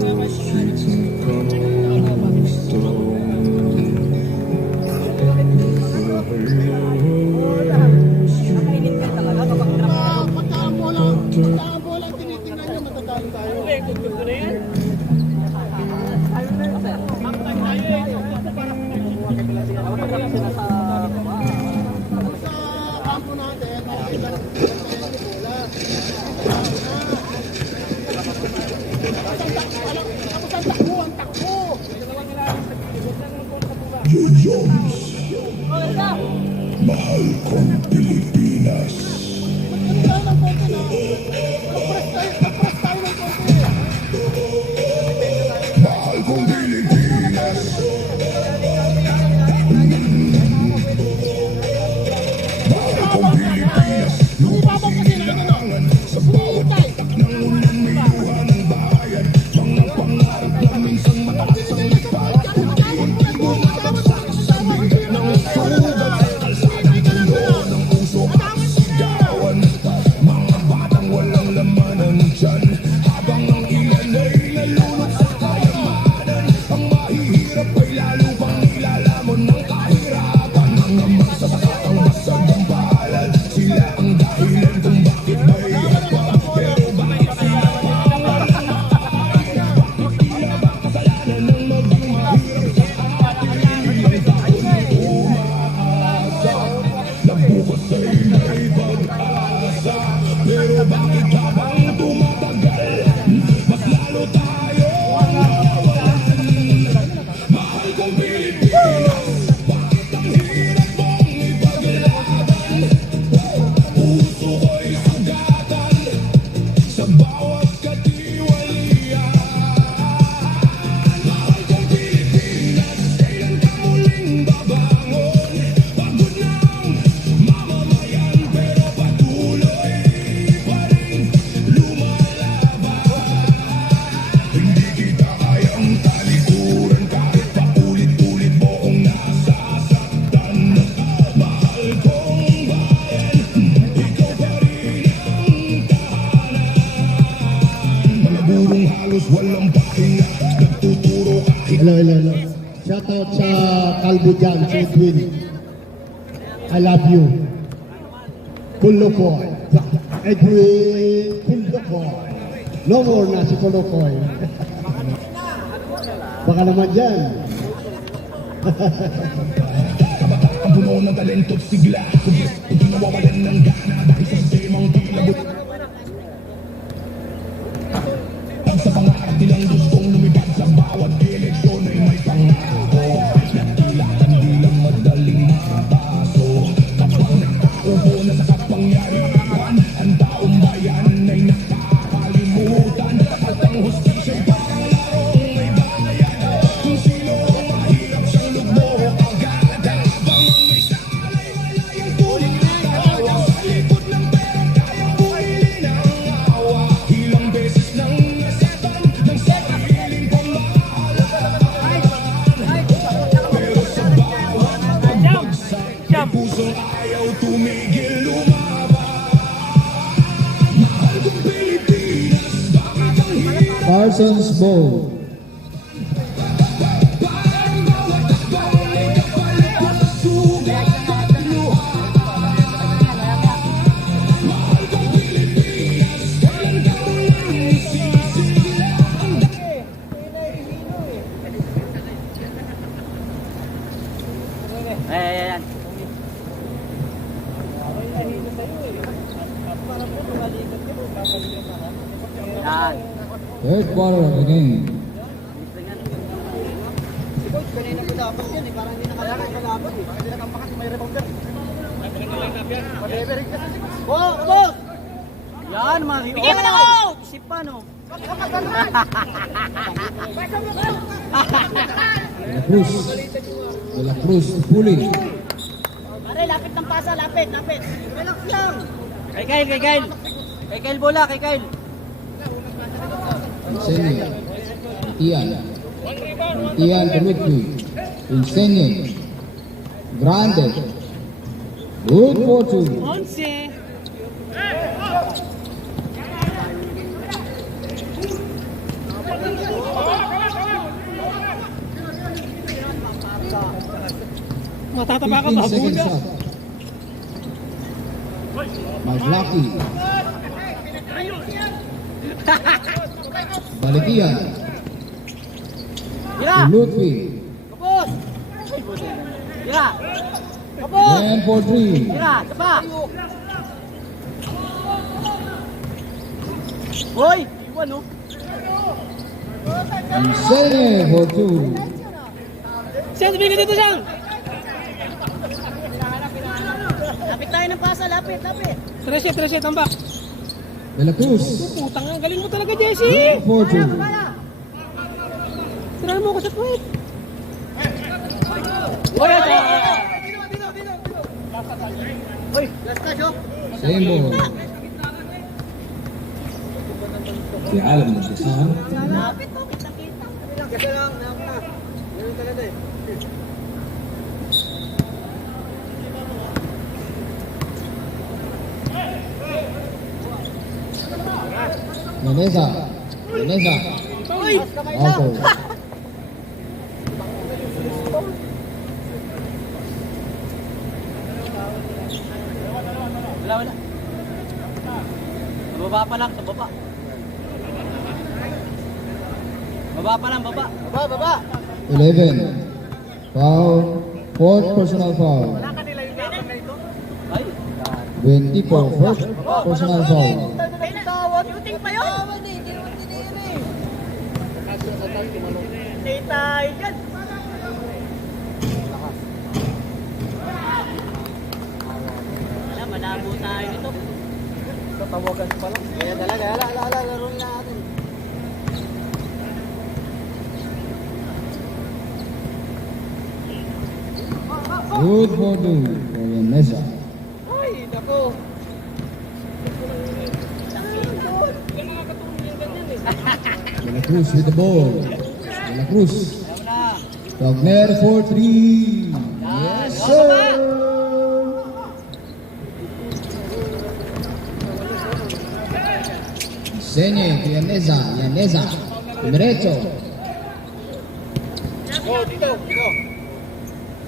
Narrow streets and cobblestone. Pagkaambo lang tinitingnan nyo, matatalo tayo. Sa kampo natin, okay lang. Tapos ang takbo, ang takbo. Joe Jones, mahal kong Pilipinas. Magkano ng konti na. Magpras tayo ng konti. Mahal kong Pilipinas. Mahal kong Pilipinas. Ibabang kasi na ano, Sa bawat tatak ng ulan may luha ng bayan. Mga pangarap na minsan mataas ang lipad. Unti-unti bumabagsak sa bigat ng sugat. Kalsada tulo ng puso at sigawan. Mga batang walang lamanan dyan. Habang ang ilan ay nalulot sa kayamanan. Ang mahihirap ay lalo pang nilalamon ng kahirapan. Mga magsasaka ang masagang palad. Sila ang dahilan kung bakit mahirap pa. Pero bakit sila kasalanan ng maging mahirap sa atin? Ilang taon umaasa na bukas ay may pag-asa. Pero bakit habang tumatagal mas lalo tayo nawawalan? Mahal kong Pilipinas, bakit ang hirap mong ipaglaban? Puso ko'y sugatan sa bawat katiwalian. Mahal kong Pilipinas, kailan ka muling babangon? Pagod na ang mamamayan pero patuloy pa rin lumalaban. Hindi kita kayang talikuran kahit paulit-ulit mo kong nasasaktan. Mahal kong bayan, ikaw pa rin ang tahanan. Mga burong halos walang pahinga, nagtuturo kahit Hello. Shout out sa Calvo dyan, si Edwin. I love you. Kulukoy. Edwin Kulukoy. No more na si Kulukoy. Baka naman dyan. ang puno ng talento at sigla. Kung di nawawalan ng gana dahil sa sistemang di labot. Pag sa pangarap nilang gustong lumipad sa bawat eleksyon ay may pangako na tila hindi lang madaling mapaso. Kapag nakaupo na sa kapangyarihan, ang taong bayan ay nakakalimutan. At ang hustisya'y parang larong may bayad. Kung sino ang mahirap siyang lugmok agad. Habang ang may salay malayang tuloy na tawa. Sa likod ng pera kayang bumili ng awa. Ilang beses nang nasaktan ng sariling pamahalaan. Pero sa bawat pagbagsak ay pusong ayaw tumigil lumaban. Mahal kong Pilipinas, bakit ang hirap? Parsons Bowl. Parang bawat takbo ay kapalit sa sugat at luha. Mahal kong Pilipinas, kailan ka muling isisilang? Ayan. Yan. Third quarter of the game. Kanina ko dapat yan eh, parang hindi nakalakad kalaban eh. Hindi nakampakas, may rebounder. Mabebe rin kasi si Boss. Boss! Yan, Mario. Bigyan mo na ako! Isip pa, no? De La Cruz pulling. Pare, lapit ng pasa, lapit. Relax lang. Kay Kyle. Kay Kyle bola, kay Kyle. Insenye. Tian Pelutri. Insenye. Grande. Good for two. 11. Matataba ka 15 seconds shot. Maglaki. Balikian. Tira! Pelutri. Kapos! Tira! Kapos! 10 for 3. Tira! Sapa! Hoy! Iwan oh! Insenye for 2. Siyang tumigil dito siyang! Lapit tayo ng pasa, lapit. 3 tambak! De La Cruz. Putang ang galing mo talaga, Jesse! 4 for 2. Tirahan mo ako sa puwet! Hoy! Hoy! Last touch, oh. Same ball. في عالم الانتصار Lapit, oh. Kita. Kasi lang, Ganun talaga eh. Meneza. Uy! Kamay lang. Auto. Wala. Baba pa lang, sa baba. Baba pa lang, baba. Baba. 11. Foul. Fourth personal foul. Ay, 24. First personal foul. Tawag. Shooting pa yun. Tawag eh. Hindi tayo dyan. Alam, malabo tayo nito. tatawagan pa lang. Kaya talaga, laro natin. Good for two for Meneza. Ay, nako. De La Cruz with the ball. De La Cruz. Wagner for 3. Yes, sir. Senye, Yaneza. Derecho. Oh, dito.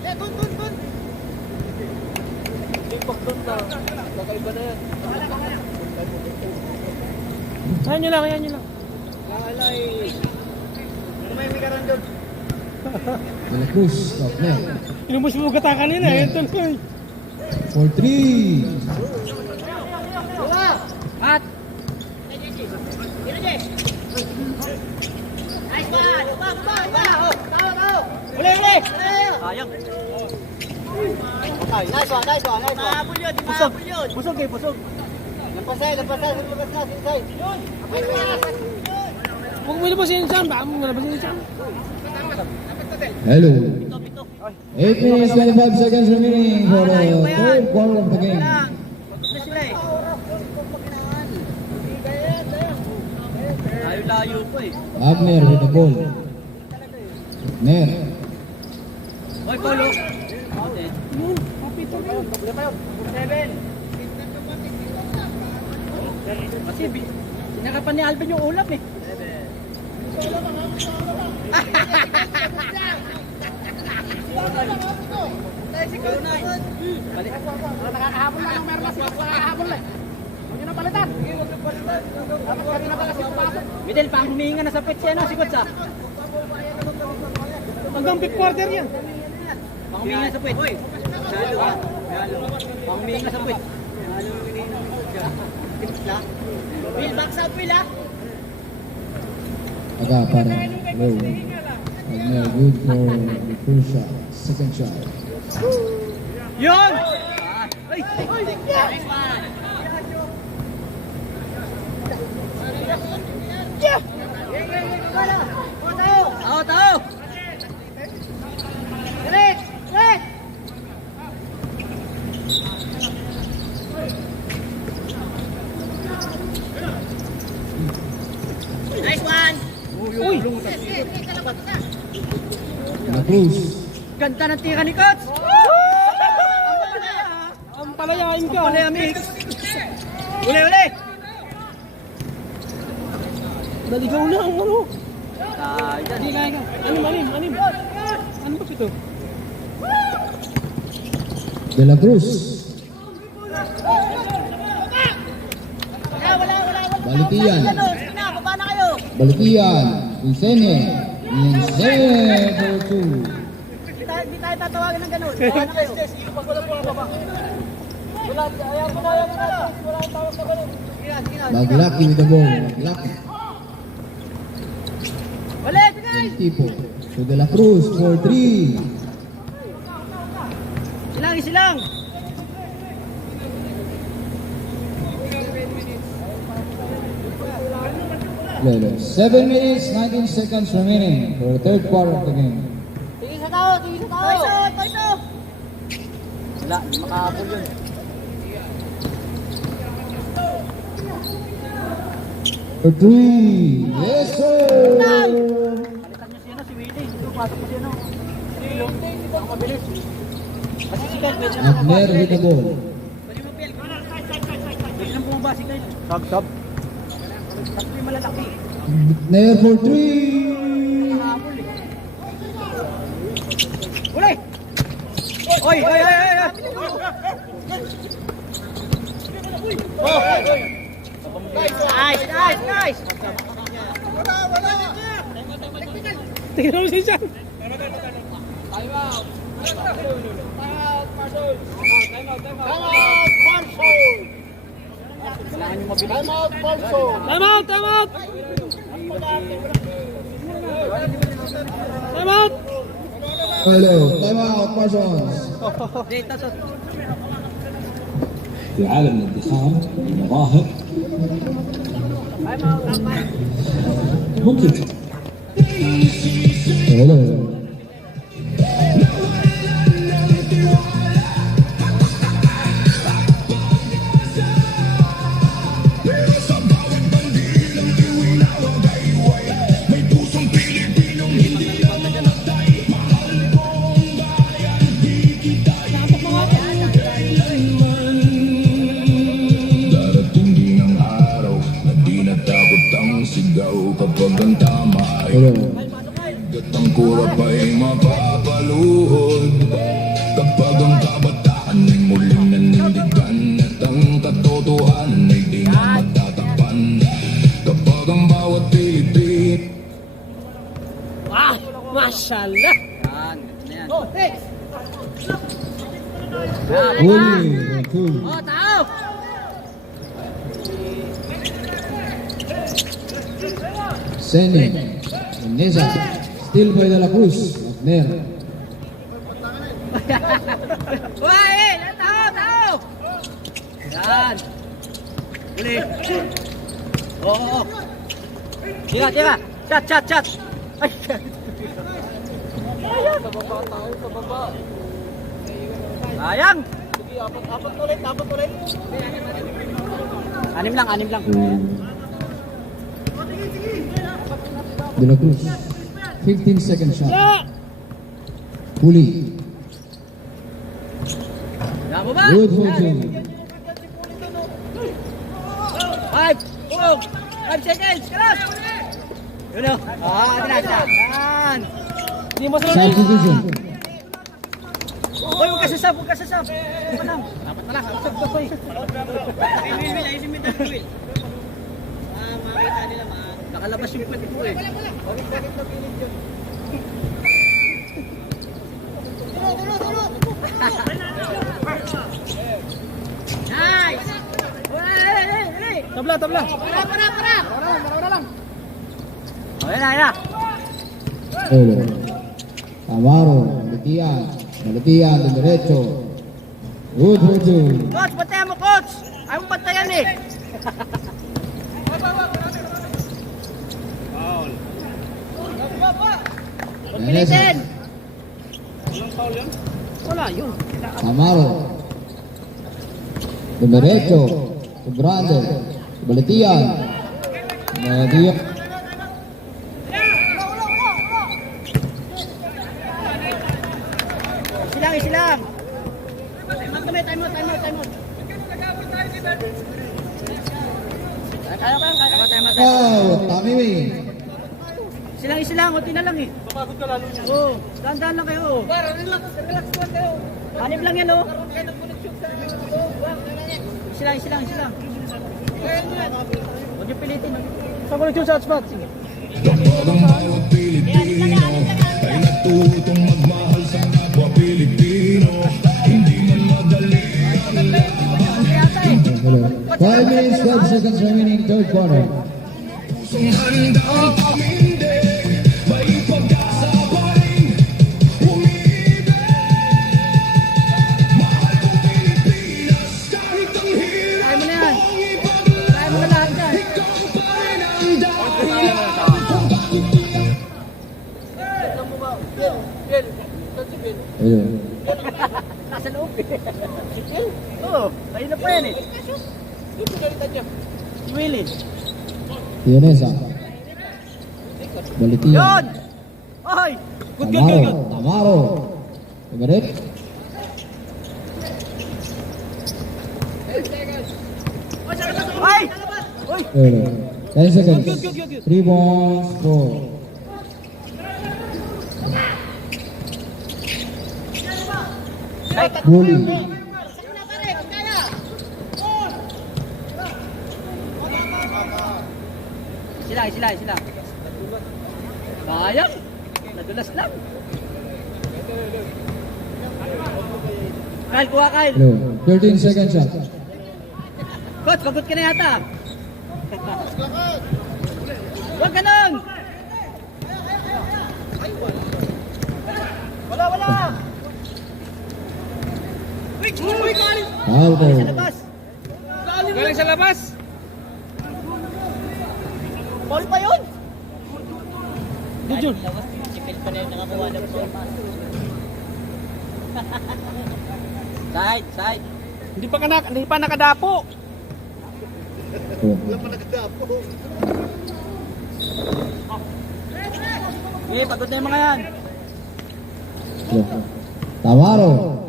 Eh, dun. Pagdun na. Kakaiba na yan. Kaya nyo lang. Lalay. May karan doon. De La Cruz, Wagner. Inumus mo gata kanina. Ito na. For 3. Wala. At. Nice one. Ba. Oh, tawa. Uli. Sayang. Ay, nice one. Mahabol yun. Busog. Lapasay. Lumabas na, sinsay. Yun. Huwag mo ilabas yung Sam. Baka mo nalabas yung Sam. Hello. 8 minutes 25 seconds remaining for the third quarter of the game. Layo po eh. Wagner with the ball. Wagner. Hoy, Polo. Kasi sinakapan ni Alvin yung ulap eh. Nakakahabol lang ng mermas. Nakakahabol lang. Huwag nyo na palitan. Dapat kanina pa kasi pumasok. Midel, pang huminga na sa pitch yan, si Coach ah. Hanggang big quarter yan. Pang huminga sa pitch. Pang huminga sa pitch. Will, box out, Will, ha? Aga para low. Wagner good for the first shot. Second shot. Yun! Ay! Nice one. Tao! Direk! Direk! Nice one! Uy! De La Cruz. Ganda ng tira ni Coach! Ang palayain ka! Ang palaya mix! Uli, uli! Naligaw na ang ano! Anim! Ano ba ito? De La Cruz. Balitian. Baba na kayo! Balitian. Insene. Insene for 2. Di tayo tatawagin ng ganun. Baba na kayo. Pag wala po ang baba. Wala, ayaw mo na. Wala ang tawag na ganun. Maglaki with the ball. Maglaki. Wala, guys! Tipo. To De La Cruz for 3. Silang! Lelo. 7 minutes, 19 seconds remaining for the third quarter of the game. Tingin sa tao! Toiso! Wala, di makahabol yun. For 3. Yes, sir! Palitan niyo si Willie. Dito, pasok mo si Ang mabilis. Kasi si Kyle, medyo Abner with the ball. Hindi nang bumaba si Kyle. Sab. Tatlo yung malalaki. Abner for 3. Habol eh. Uli! Oy! Nice! Tingnan mo siya. Time out! Hello, time out, Parsons. في عالم الادخار المظاهر ممكن hello. Darating din ang araw na di natakot ang sigaw kapag ang tama ay Hello. at ang kurap ay mapapaluhod. Kapag ang kabataan ay muling nanindigan at ang katotohanan ay di na matatakpan. Kapag ang bawat Pilipin Mashallah! Yan. Oh, thanks! Uli for 2. Oh, tao! Sene. Neza. Still by De La Cruz. Abner. Uy! Tao! Yan! Uli! Oo! Tira! Chat! Ay! Sa baba. Sayang! Sige, apat ulit. Anim lang. De La Cruz. 15 second shot. Uli. Yan mo ba? Good for 2. 5 seconds! Kalas! Yun o. Yan! Hindi mo sa Substitution. Huwag ka sasab! Dapat na lang. Sab ka, boy. Ayusin mo yung Will. Makakita nila, nakalabas yung pwede ko eh. Bakit na pinig yun? Nice! Tabla! Para! Ayan na! Hello. Tamaro. Balitian de derecho. Good for 2. Coach, bantayan mo, coach! Ayaw mo bantayan eh! Pilitin! Wala yun. Amaro. Dumiretso. Grande. Balitian. Medio. Silang. Time out. Kaya ba? Oh, Tamiwi. Silang, unti na lang eh. Papagod ka lalo niya. Oo, dahan-dahan lang kayo. Relax lang kayo. Hanip lang yan oh. Silang. Huwag niyo pilitin. Saan ko nag-shoot sa hotspot? Sige. Ang bawat Pilipino ay natutong magmahal sa kapwa Pilipino. Hindi man madali ang laban. 5 minutes, 12 seconds remaining, third quarter. Pusong handang tumindig, may pag-asa pa rin umibig. Mahal kong Pilipinas, kahit ang hirap Kaya mo na yan. mong ipaglaban. Kaya mo na lahat dyan. Ikaw pa rin ang dahilan kung bakit Ayun. Nasa loob eh. Oo, ayun na pa yan eh. Si Willie. Tienesa. Balitian. Yun! Oy! Good. Tamaro. Dumiret. Ay! Uy! 10 seconds. 3 balls, 4. Bully. Sila. Sayang. Nadulas lang. Kyle, kuha Kyle. Hello. 13 seconds shot. Coach, pagod ka na yata. Huwag ganun! Wala! Foul ball. Sa labas! Galing sa labas. Ball pa yun! Jujur. Sipil pa na yun, nakakuha ng ball. Side! Hindi pa nakadapo. Okay, pagod na yung mga yan. Tamaro.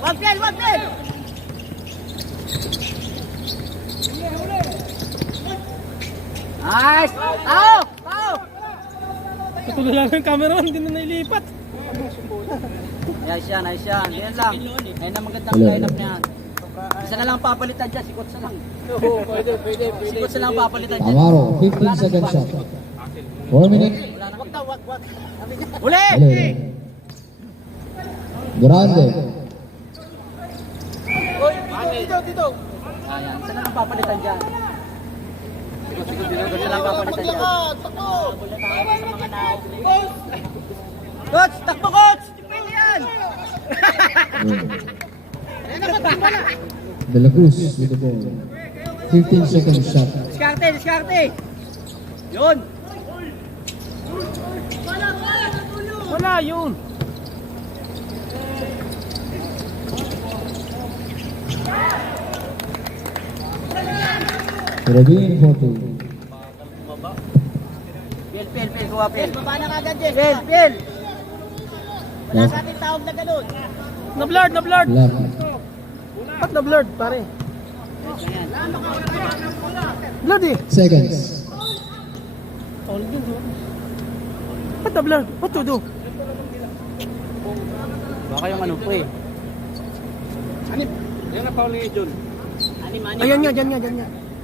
Wag play! Nice! Tao! Tutuloy lang yung camera, hindi na nailipat. Nice yan. Ganyan lang. Ayun ang magandang Hello. lineup niyan. Isa na lang papalitan dyan, si Coach na lang. Pwede. Si Coach na lang papalitan dyan. Tamaro. 15 seconds shot. 4 minutes. Wag. Uli! Hello. Grande. Dito. Ayan, isa na lang papalitan dyan. Coach na lang papalitan dyan. Coach! Takbo, Coach! Pwede yan! De La Cruz with the ball. 15 seconds shot. Diskarte! Yun! Wala yun. Robin for 2. Pil, kuha Pil. Baba na kagad din. Pil! Wala sa ating tawag na ganun. Na-blurred. Lucky. Ba't na-blurred, pare? Blurred eh. Seconds. All din, di ba? Ba't na-blurred? What to do? Baka yung ano pre. Yan na foul ni John. Ani. Ayan nga, dyan nga.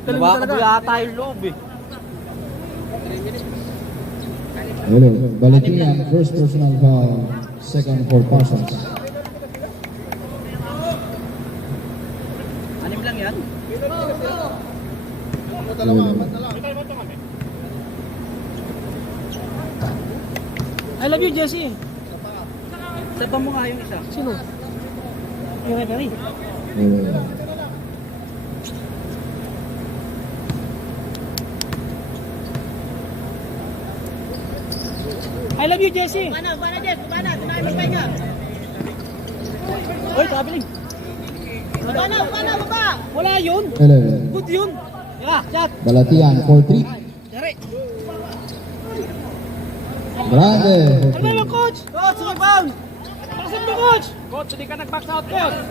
Galing mo Baka talaga. yata yung loob eh. Hello. Balitian. First personal foul. Second for Parsons. Anim lang yan. Hello. I love you, Jesse. Saban mo nga yung isa. Sino? Yung referee. Hello. I love you, Jesse. Bana, Jeff. Bana, tunahin mo pahinga. Hoy, traveling. Baba. Wala yun. 11. Good yun. Yeah, shot. Balatian for 3. Dari. Grande. Ano ba yung coach? Coach, rebound. Pakasap mo, coach. Coach, hindi ka nag-box out, coach.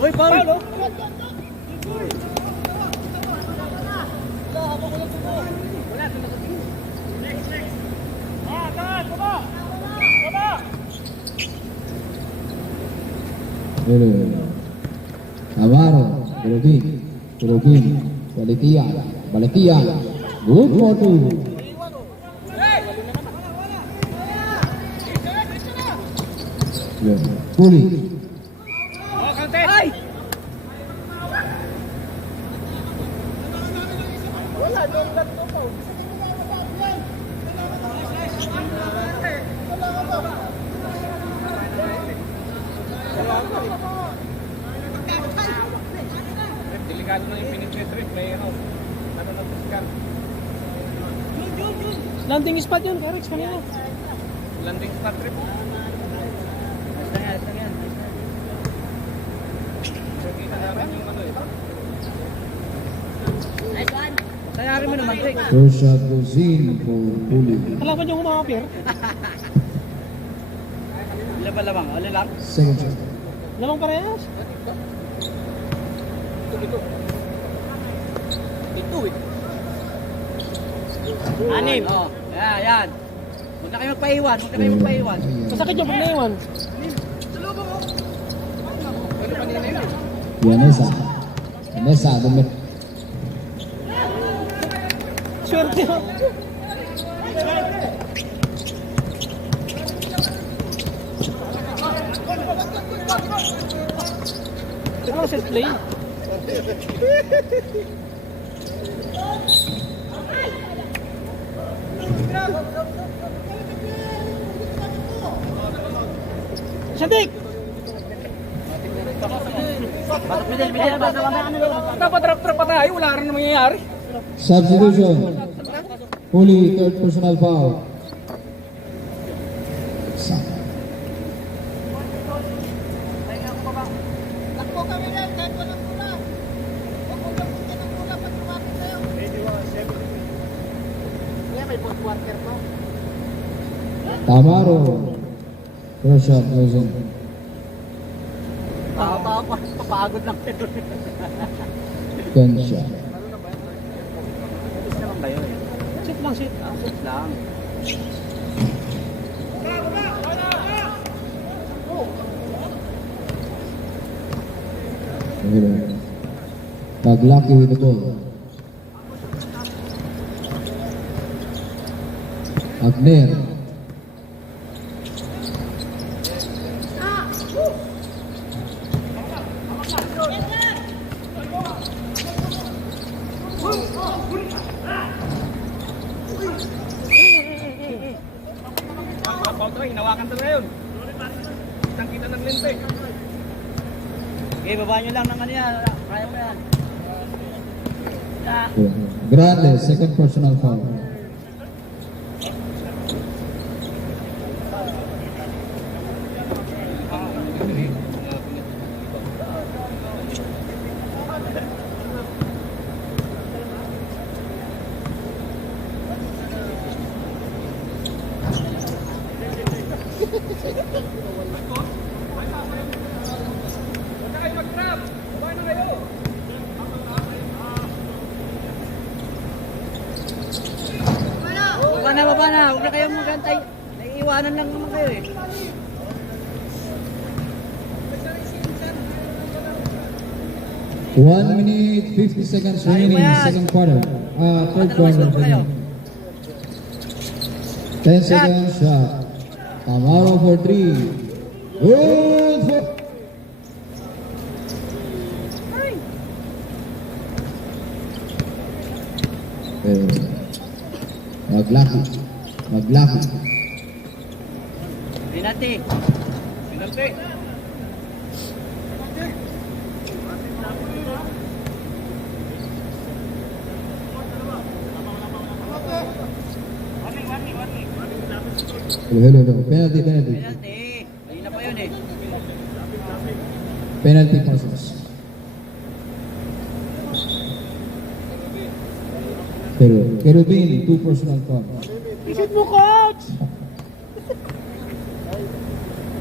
Uy, foul. Oh. Navarro, Turubin, Balatian, good for 2. Puli, Ay! Delikado na yung penetrate may ano na discard. Landing spot yun, Rex, kanina. Landing spot trip. Kita namin yung ano ito. Sayari mo naman, Rex. first shot goes in for Puli. Kalaban yung humapir. Ilan ba lamang? Ano lang? Second shot. Lamang parehas. Ito eh. Anim. Oh, yan. Huwag na kayo magpaiwan. Masakit yung pag naiwan. Vanessa, dumit. Swerte mo. Ano set play? Shantik! Dapat trap-trap pa tayo. Wala rin na mangyayari. Substitution. Puli, third personal foul. Lakbo kami yan. Kahit walang pula. Huwag mong laputin ng pula pag lumapit tayo. Kaya may boss worker pa. Tamaro. First shot goes in. Tao pa. Papagod lang ito. 10 shot. Tapos naman kayo eh. Sit lang, sit. Sit lang. Paglaki with the ball. Agner. Hinawakan to ngayon. Kitang-kita ng lente. Okay, baba nyo lang ng ano yan. Kaya mo yan. Grande, second personal foul. Baba na. Huwag na kayong magantay. Naiiwanan lang naman kayo eh. One minute, 50 seconds remaining, second quarter. Third quarter. 10 seconds shot. Tamaro for 3. Good for... Maglaki. Pinati. Hello. Penalty. Ayun na pa yun eh. Penalty passes. Kerubin, 2 personal fouls. Isip mo, coach!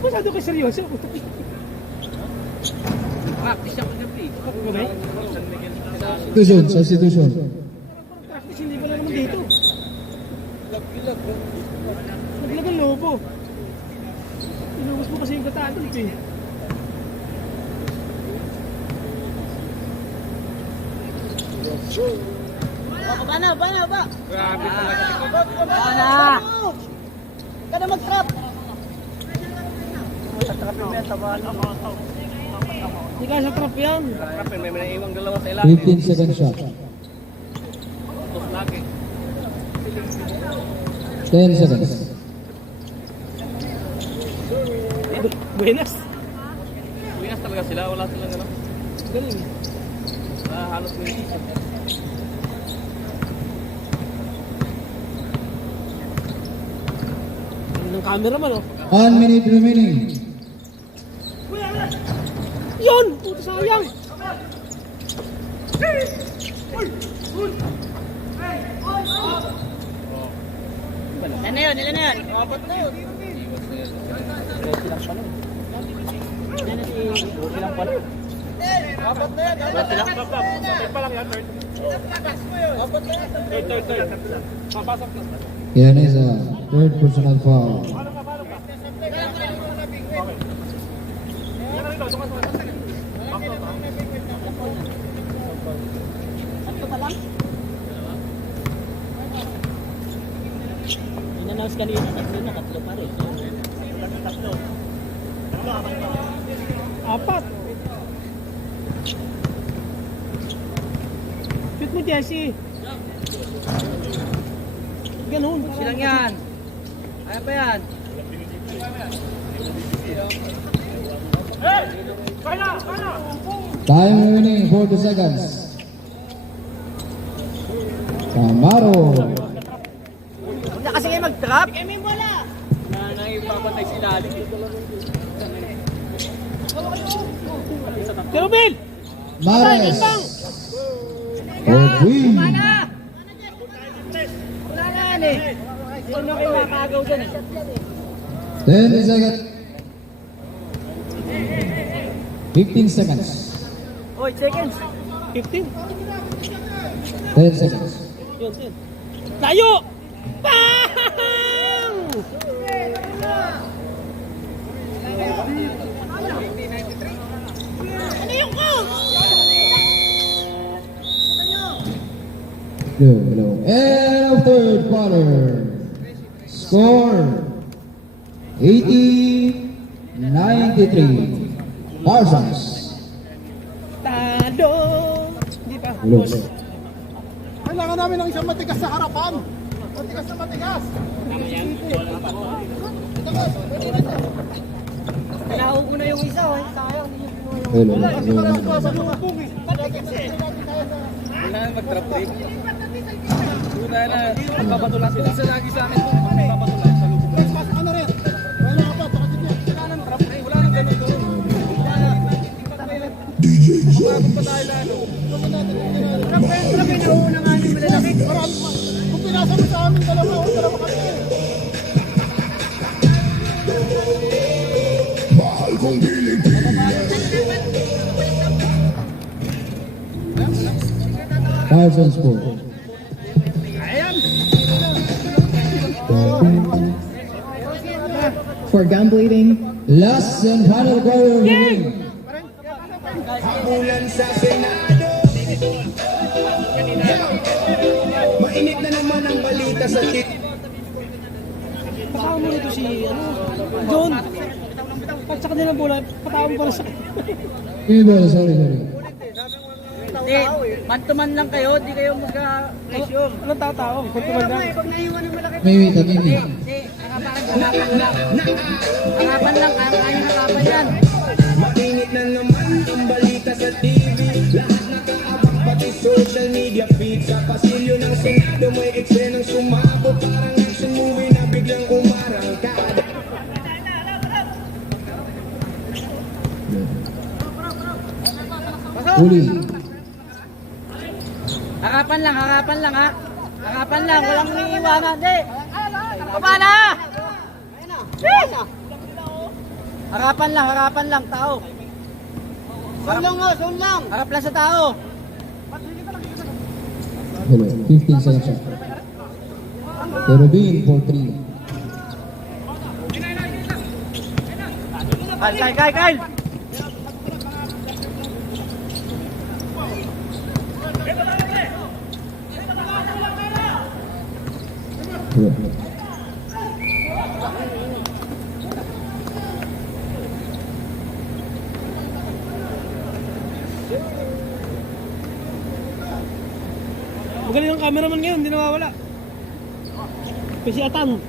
Masyado ka seryoso. Practice ako na play. Substitution. Practice, hindi ko lang naman dito. Naglag ang lobo. Inubos mo kasi yung gataan dito eh. Bana! Grabe talaga. Bana! Ka na mag-trap! Hindi ka sa trap yan. 15 second shot. 10 seconds. Buenas. Winas talaga sila. Wala silang ano. Galing. Halos hindi. Ang cameraman oh. 1 minute remaining. Yun! Puto sayang! Ilan na yun? Apat na yun. Apat na yan. Yan is a third personal foul. In-announce kanina, tatlo pa rin. Apat. Shoot mo, Jesse. Ganun. Silang yan. Kaya pa yan. Time remaining 40 seconds. Camaro. Hindi kasi kayo mag-trap. Kami wala. Nangipapatay sila. Pero Bill! Mares. For three. Wala na yan eh. Ano kayo makagaw dyan eh. 10 seconds. 15 seconds. Oy, seconds. 15. 10 seconds. Yun. Tayo! Bang! Ano yung call? Hello. End of third quarter. Score 80-93. Parsons. Tado! Hindi pa. Hello. Kailangan namin ng isang matigas sa harapan. Matigas na matigas. Pinahog ko na yung isa oh. Sayang. Hello. Wala na mag-trap break. Wala na. Magbabato lang sila. Isa lagi sa amin. Magbabato lang sa lubong. Pasok ka na rin. Wala ka pa. Baka sige. Wala nang trap break. Wala nang ganun doon. Pagod pa tayo na ano. Trap break na una nga ni malalaki. Marami pa. Kung pinasa mo sa amin, dalawa kami. Mahal kong Pilipinas. Parsons score. For gambling, Last and final quarter of the game. habulan sa Senado. Mainit na naman ang balita sa tit. Patawag mo nito si, John. Pag sa kanila bola, patawag mo pala sa... Sorry. Hindi, man-to-man lang kayo. Hindi kayo magka-pressure. Anong tatawag? Kung tumanda. May wait. Hindi, harapan lang. Harapan lang, kaya harapan yan. Mainit na naman ang balita sa TV. Lahat nakaabang pati social media feed. Sa pasilyo ng Senado may eksenong sumabog. Parang nagsimula Huli. Harapan lang ha. Harapan lang, walang iiwanan. Di. Baba na! Harapan lang, tao. Zone lang. Harap lang sa tao. Hello. 15 seconds shot. Terubin for 3. Kyle. Hello. Magaling ang cameraman ngayon, hindi nawawala. Kasi atang.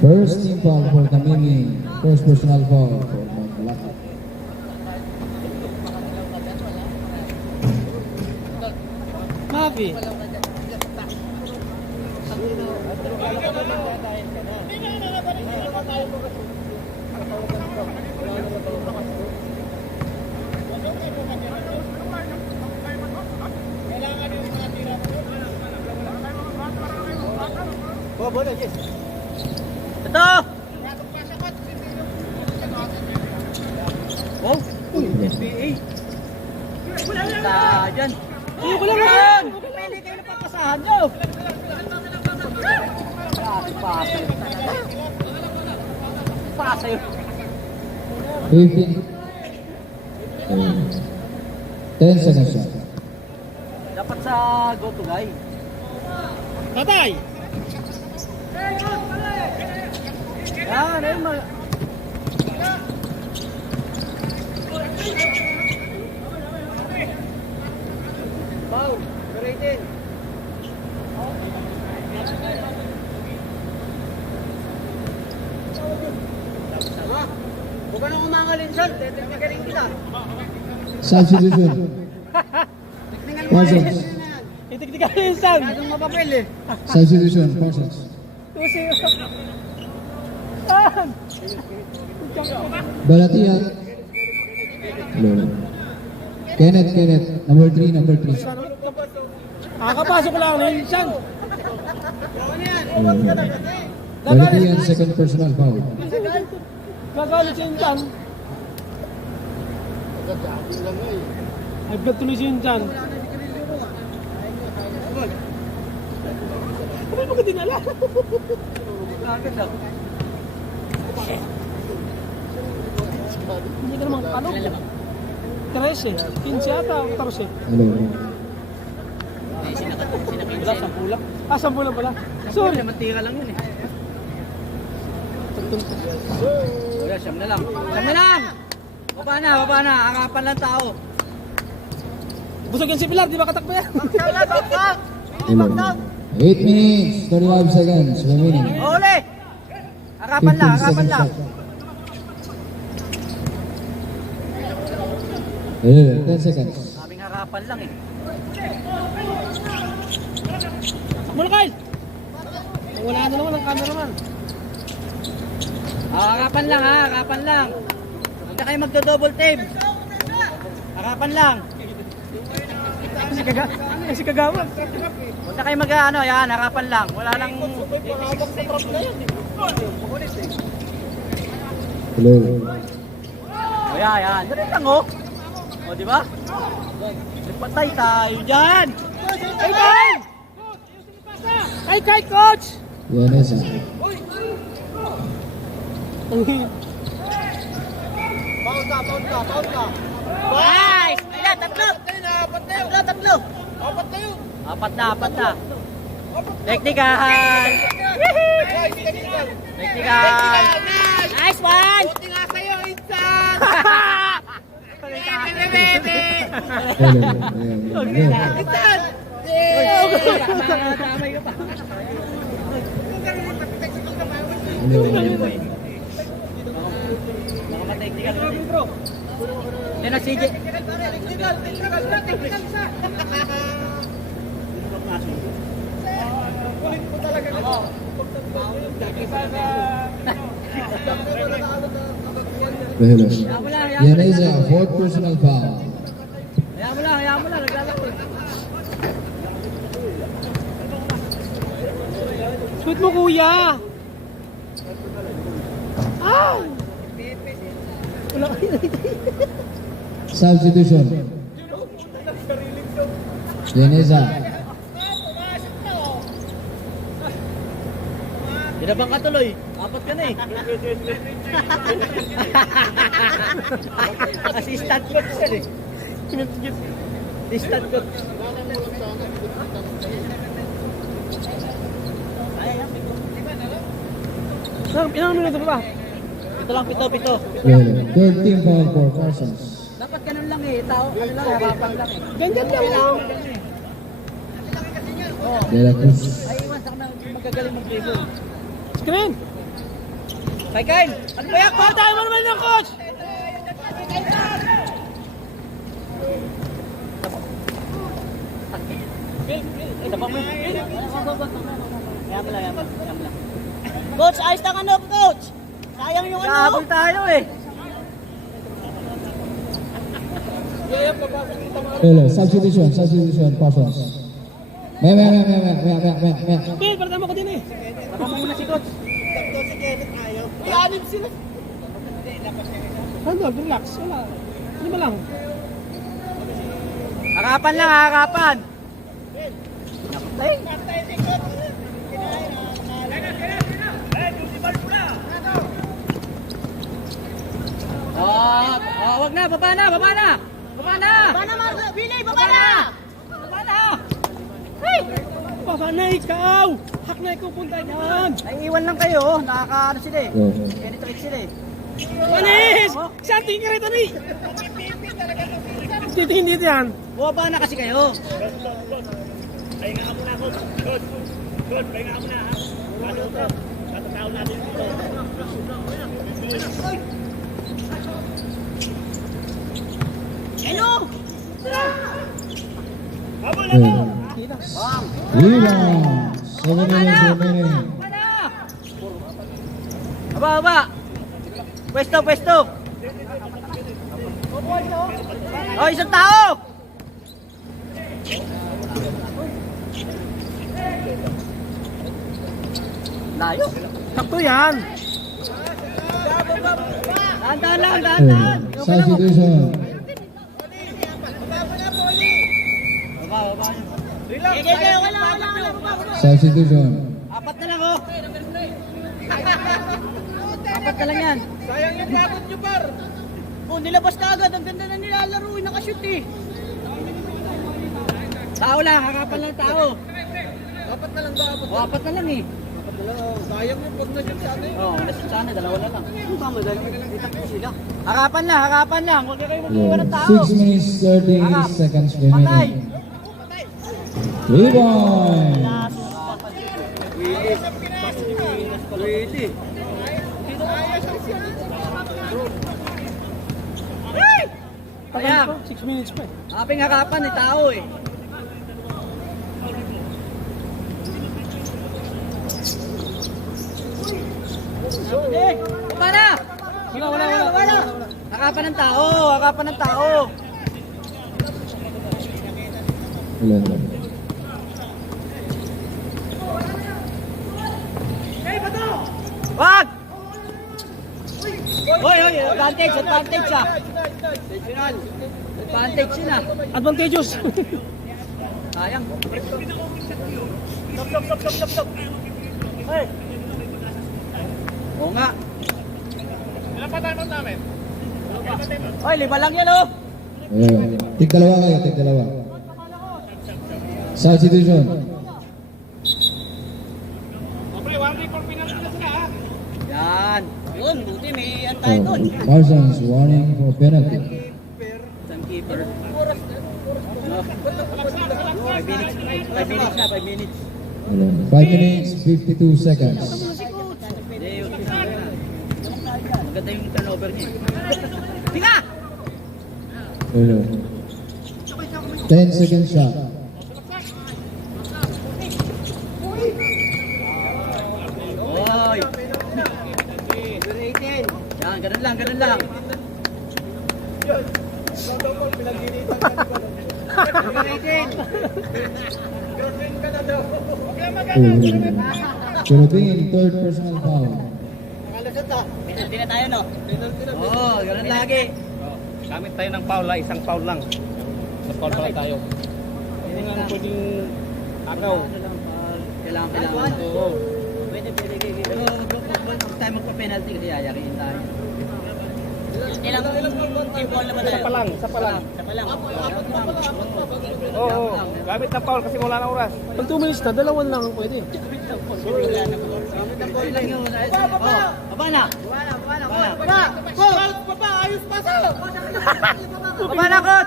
First team foul for Kamimi. First personal foul for Malaki. Mavi. Ito! Oh! NBA! Dyan! Ayoko lang yan! Pili kayo na papasahan nyo! Pasay! 15. 10 seconds shot. Dapat sa go-to guy. Tatay! Yan, ayun mo. Foul, rated. Huwag ka nang umangalin saan, titignan kita. Substitution. Parsons. Itik-tikan yung sound. Masyadong mapapil eh. Substitution. Parsons. Tusi. Saan? Balatian. Hello. Kenneth. Number 3. Kakapasok lang na yun siyan. Balatian, second personal foul. Gagalit siya yun siyan. Agad tuloy siya yun siyan. Ano ba ka dinala? Agad daw. Hindi ka naman ano? 13, 15 ata, 14. Hello. Wala, 10 lang. Ah, 10 lang pala. Sorry. Mantira lang yun eh. Wala, siyam na lang. Baba na. Harapan lang tao. Busog yan si Pilar, di ba katakbo yan? Hello. 8 minutes, 35 seconds remaining. Ole! Harapan 15 lang. seconds shot. Hello, 10 seconds. Kaming harapan lang eh. Mula Kyle! Wala na naman ang cameraman. Harapan lang. Huwag na kayo magdo-double team. Harapan lang. Kasi kagawad. Huwag na kayo yan, harapan lang. Wala lang. Hello. O yan. Dali lang oh. O di ba? Patay tayo dyan. Hey, Kyle! Hey, Kyle, coach! Yanesa. Nice! Ilan? Tatlo. Apat na. Teknikal. Nice one! Yan na CJ. Hello. Yan is a fourth personal foul. Hayaan mo lang, naglalaro. Shoot mo, kuya! Substitution. Jeneza. Binabang ka tuloy. Apat ka na eh. Assistant coach yan eh. Assistant coach. Ilang minuto pa ba? Ito lang, pito. Third team foul for Parsons. Dapat ganun lang eh. Tao, ano lang, harapan lang eh. Ganyan lang. De La Cruz. Ay, iwan sa magagaling mag-dribble. Screen! Kay Kyle! Ano ba yan? Tayo mo naman ng coach! Coach, ayos na ano, coach! Sayang yung ano! Kahabol tayo eh! Hello, substitution, Parsons. May. Bill, parang mo ko din eh! Parang mo muna si coach! Anim sila! Ano, relax, wala. Lima lang. Harapan lang, harapan! Ay! Wag na, baba na! Baba na, Marlo! Billy, baba na! Hey! Baba na ikaw! Hak na ikaw punta dyan! Ay, iwan lang kayo, nakaka-ano sila eh. Penetrate sila eh. Panis! Saan tingin ka rito ni? Hindi yan. Baba na kasi kayo. Pahinga ka muna, coach. Coach, pahinga ka muna, ha? Ano ito? Tatatawag natin ito. Hello! Habol na mo! Rebound. 7 minutes remaining. Aba! Pwesto! Oh, isang tao! Layo. Sakto yan. Dahan. Substitution. Wala. Substitution. Apat na lang, oh. Apat na lang yan. Sayang yung dapat nyo, par. Oh, nilabas ka agad. Ang ganda na nilalaro. Nakashoot eh. Tao lang. Harapan lang tao. Apat na lang ba? Apat na lang eh. Sayang yung pag na-shoot sana eh. Oo, sana. Dalawa na lang. Ano ba madali? Sila. Harapan lang. Huwag kayo mag-iwan ng tao. 6 minutes 30 seconds remaining. Rebound. Really? Kaya, 6 minutes pa eh. Aping harapan ni tao eh. Wala. Harapan ng tao. Hello. Wag! Hoy, advantage ah. Advantage yun ah. Advantageous. Sayang. Stop. Hey. Oo nga. Ilan pa tayo namin? Hoy, 5 lang yan oh. Tig-dalawa kayo. Substitution. Pre, 1 for penalty na sila, ha? Yan. Yun, buti may antay doon. Parsons warning for penalty. Isang keeper. 5 minutes. 5 minutes 52 seconds. Maganda yung turnover niya. Tinga! Hello. 10 seconds shot. Oy! Yan, ganun lang, ganun lang. Philippine, third personal foul. Penalty na tayo, no? Oo, ganun lagi. Gamit tayo ng foul, isang foul lang. Sa foul pala tayo. Hindi nga pwedeng agaw. Kailangan. Oo. Pwede. Pero huwag tayo magpa-penalty kasi yayakin tayo. Ilang ball na ba tayo? Isa pa lang. Isa pa lang. Oo, gamit ng foul kasi wala na oras. Pag 2 minutes na, dalawan lang ang pwede. Baba na! Baba! Ayos pa sa! Baba na, Kot!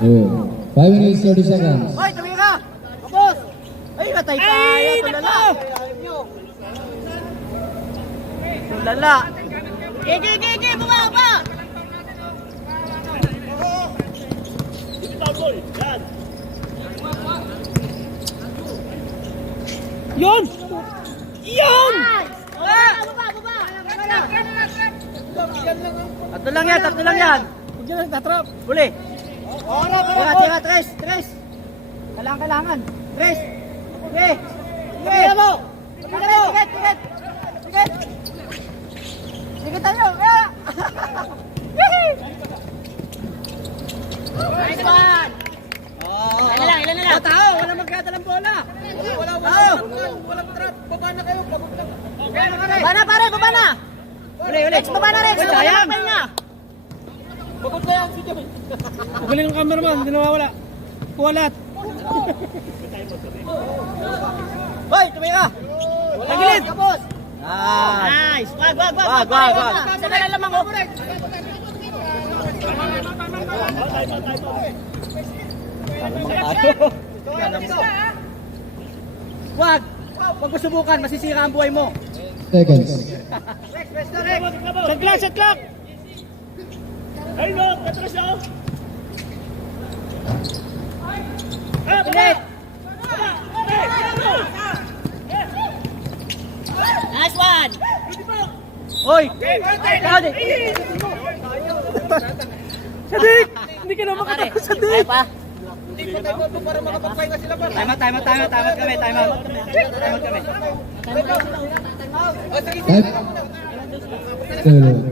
Ayun. 5 minutes, 30 seconds. Hoy, tabi ka! Kapos! Ay, matay tayo! Tulala! Tulala! Gigi! Baba! Yun! Yun! Tatlo lang yan! Huwag yan ang tatrap. Huli! Tira, tres! Kailangan! Tres! Sige! Sige mo! Sige! Sige tayo! Nice one! Ilan na lang! Tao! Walang magkadalang bola! Walang trap! Baba na kayo! Baba na pare! Baba na! Rex! Baba na Rex! Sayang! Pagod na yan si Jimmy. Galing ang cameraman, hindi nawawala. Kuwalat. Hoy! Tumay ka! Tagilid! Kapos! Nice! Wag! Sana na lamang oh! Wag! Huwag mo subukan, masisira ang buhay mo. Seconds. Shot clock! Ayun o, Petros o. Pilit! Nice one! Hoy! Ikaw din! Sadik! Hindi ka na makatapos, Sadik! Ay pa! Time out kami. Time out kami.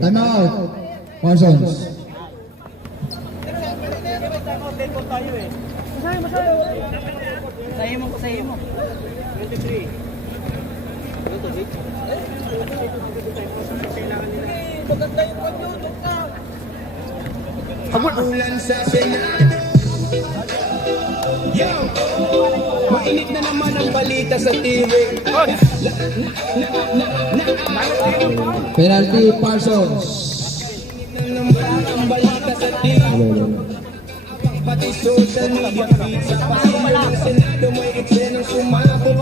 Time out. Parsons. Sayo mo. Ulan sa Senado. Yo! Mainit na naman ang balita sa TV. Penalty, Parsons. Ang balita sa TV. Pati social media feed sa pasilyo ng Senado may eksenang sumabot.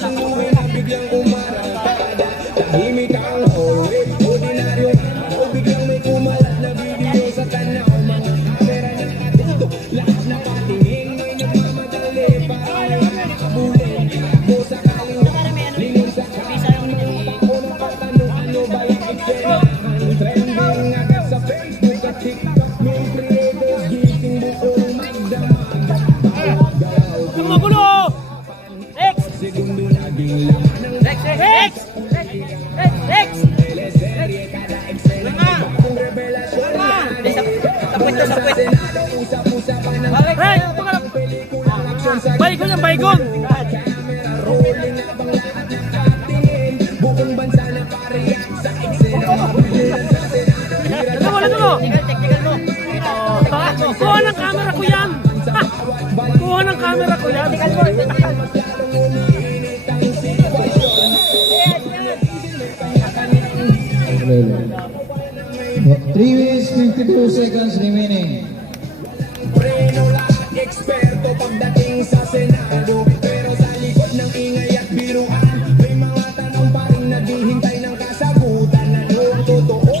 Sumuwi na biglang umarangkada. Tahimik ang hallway. Ordinaryo o biglang may kumalat na video sa tanaw. Mga kamera ng katuto. Lahat na patingin may nagmamadali. Parang nakabulin. Mo sakaling lingon sa kanan. Mga tao ng patanong ano ba yung eksenahan. Trending agad sa Facebook at TikTok. May creators gising buong magdamag. Ang magulo! Rex! Segundo naging laman ng Rex! teleserye. Kada eksena bagong revelasyon. Sa Senado, usap-usapan ng Rex! pelikulang aksyon sa Baygon yung baygon! camera rolling habang lahat nakatingin. Buong bansa na pareyak sa eksena. Magulilan sa Senado. Ano mo? Kuha ng camera ko yan! Ha! Kuha ng camera ko yan! Lalong umiinit ang sitwasyon. 3 minutes, 52 seconds remaining. Preno lahat eksperto pagdating sa Senado. Pero sa likod ng ingay at biruan, may mga tanong pa rin naghihintay ng kasagutan. Ano ang totoo?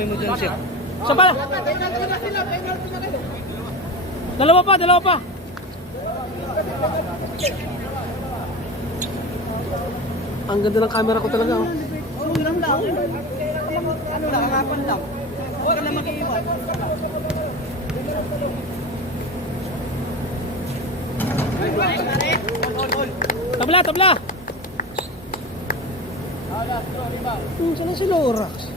sabi mo dyan, sir. Isa pa. Dalawa pa, dalawa pa. Ang ganda ng camera ko talaga. Oh. Tabla, tabla. Saan si Lorax?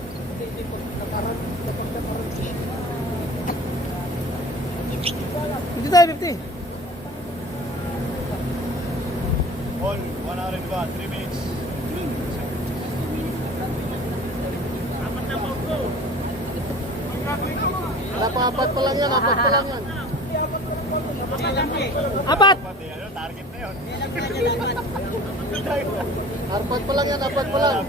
Hindi tayo 50. All, 100 ba? 3 minutes. Apat pa lang yan, apat pa lang yan. Apat. Target na yun. Apat pa lang yan, apat pa lang.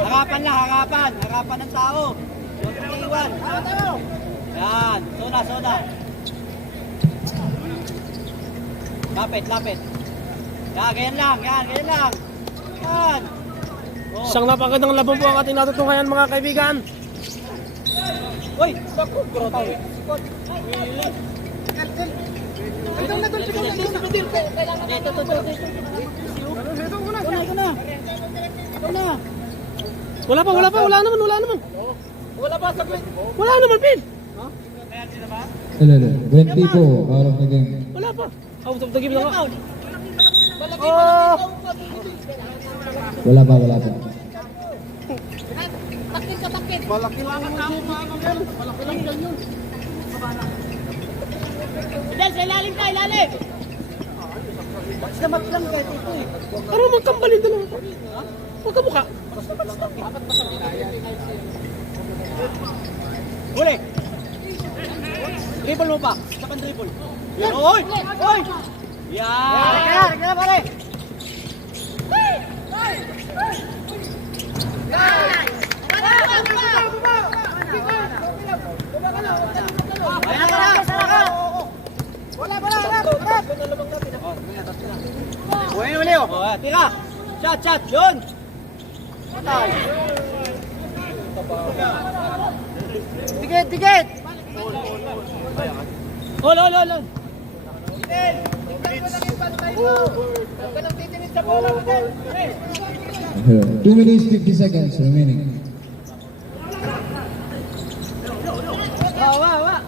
Harapan lang, harapan. Harapan ng tao. Huwag kang iiwan. Yan. Soda, soda. Lapit, lapit. Yan, ganyan lang. Yan, ganyan lang. Yan. Isang napakagandang laban po ang ating natutungayan mga kaibigan. Uy! Baku, groto. Wala pa, wala naman. Wala pa, saglit. Wala naman, Pin. Hello, 20 po, parang naging. Wala pa. Out of the game na nga. Wala pa. Malaki lang ang tao, malaki lang yan yun. Del, sa ilalim ka, ilalim! Slamat lang kahit ito eh. Pero magkambalin dalawa pa. Huwag ka mukha. Huli! Dribble mo pa. Isa pang dribble. Yan. Oy! Oy! Yan! Kaya pare! Buhay uli oh. Tira. Shot. Yun. Patay. Dikit. Ol. Hello. 2 minutes 50 seconds remaining. Wa.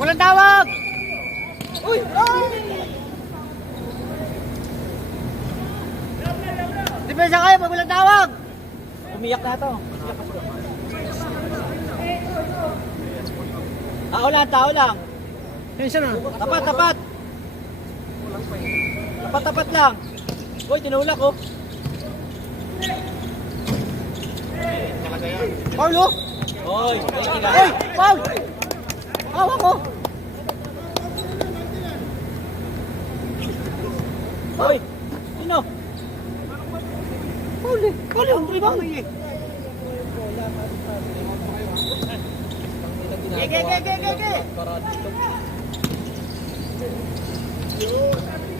Walang tawag! Uy! Depensa kayo pag walang tawag! Umiyak na ito. Tao lang. Tension na. Tapat. Tapat lang. Uy, tinulak oh. Paul oh! Uy, Paul! Awa ko! Uy! Sino? Paul yung rebound. Ge!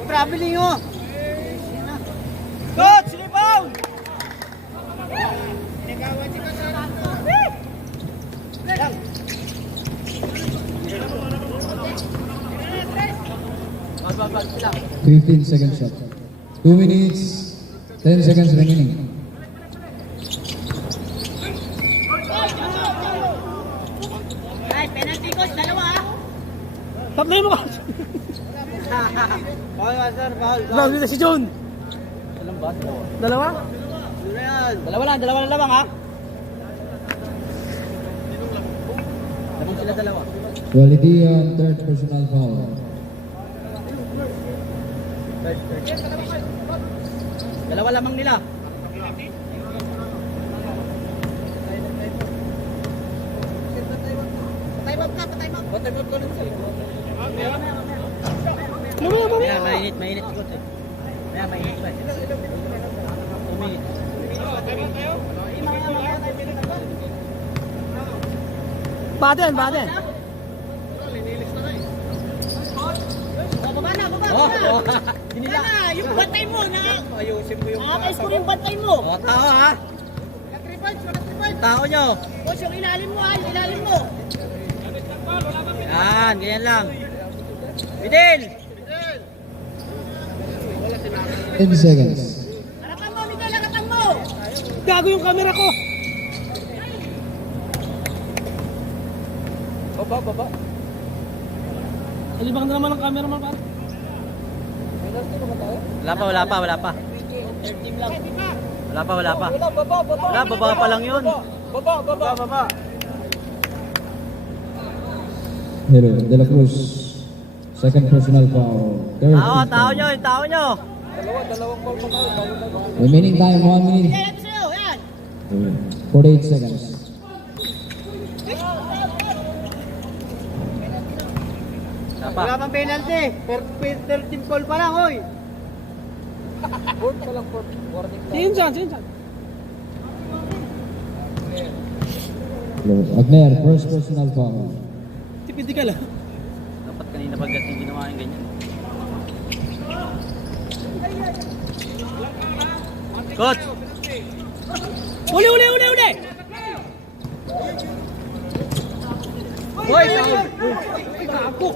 Traveling oh! Coach! Rebound! Yan. 15 second shot. 2 minutes 10 seconds remaining. Ay, penalty coach, dalawa ah! Tatlay mo ka. Paul, master, Paul. Sabi na si John. Dalawa? Dalawa lang ha? Labang sila dalawa. Quality and third personal foul. Dalawa lamang nila. Patime out ka, patime out. Patime out ka lang sir. Mamaya, mainit ko. Mamaya, mainit pa. 2 minutes. Baden, baden. Baba na, baba Oh, na. oh. Wala na, yung bantay mo na. Ayusin mo yung... Nakaka-score yung bantay mo. Oh, tao ha. Nag-revive. Tao nyo. Boss, yung ilalim mo ha, yung ilalim mo. Yan, ganyan lang. Bidil! 10 seconds. Harapan mo, Miguel, harapan mo. Gago yung camera ko. Baba. Alibang na naman ang camera mo, pare. Wala pa. Wala, baba pa lang yun. Baba. Hero De La Cruz. Second personal foul. Third Tao personal. nyo. Remaining time 1 minute. Yan, ito sa'yo, yan. 48 seconds. Wala pang penalty. 13 call pa lang, hoy. Sinsan. Agner, first personal foul. Tipid ka lang. Dapat kanina pagdating ginawa yung ganyan. Coach! Uli! Hoy, foul! Gago.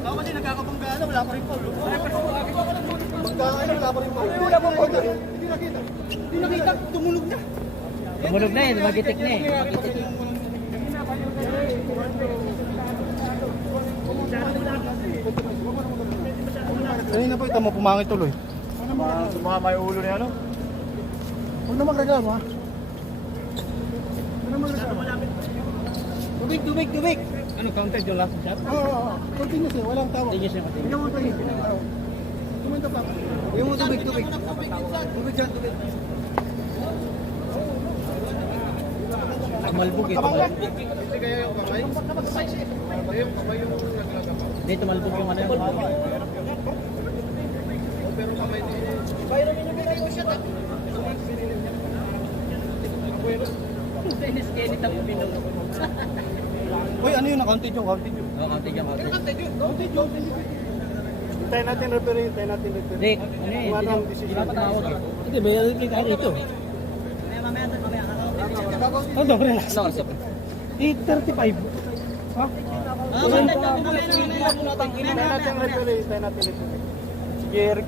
Ako kasi nagkakapanggana, wala pa rin foul. Hindi nakita, tumulog na. Tumulog na magitik na eh. Kanina po, ito mo pumangit tuloy. Mga may ulo na ano? Huwag na magreklamo ha? Huwag na magreklamo. Tubig! Ano, counted yung last shot? Oo. Continuous eh, walang tawag. Hindi siya Tingnan mo tayo. Tumanda pa. Yung mo tubig. Tubig dyan, tubig. Tumalbog eh, tumalbog. Hindi kaya yung kamay? Yung kamay yung naglagaba. Hindi, tumalbog yung ano yung Pero kamay din. Uy, ano yun? Counted yung. Oo, counted yung. Tayo natin referee. Hindi, ano eh, hindi dapat tawag eh. Hindi, may nakikita ka dito. Ano, relax. 8:35. Ha? Tayo natin referee. Sige, Eric.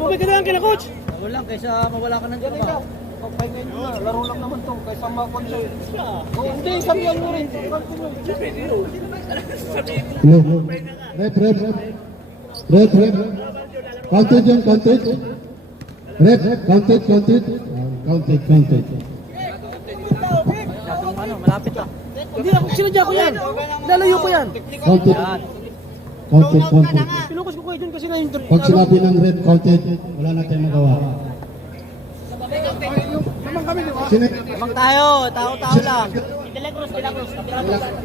Tubig ka lang kina coach. Laro lang, kaysa mawala ka ng trabaho. Pagpahingayin mo na. Laro lang naman to. Kaysa makonsol. Hindi, sabihan mo rin. Hello. Rep. Counted yan, counted. Rep, counted. Counted. Masyadong ano, malapit ah. Hindi ako sinadya ko yan. Lalayo ko yan. Counted. Yan. Counted. Pinukus ko kayo dyan kasi na yung... Pag sinabi ng rep, counted, wala na tayong magawa. Sino? Lamang tayo, tao lang.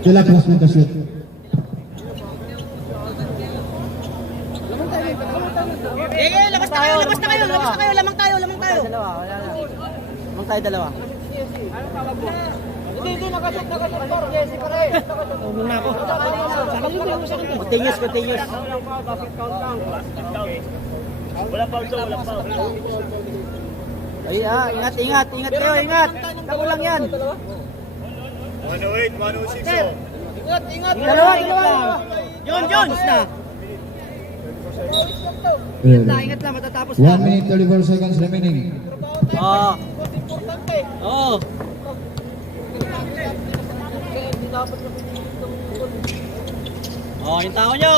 Sila cross mo kasi. Labas na kayo, lamang tayo. Dalawa, wala na. Lamang tayo dalawa. Hindi, nakasok. Jesse, pare. Tulong na ako. Sana yun yung sa akin. Continuous. Ay, ingat kayo, ingat. Tako lang yan. 108, 106. Ingat. Dalawa. John. Na. Ingat lang, matatapos 1 na. minute 34 seconds remaining. Oo. Importante. Oo. Oh, yung tao nyo.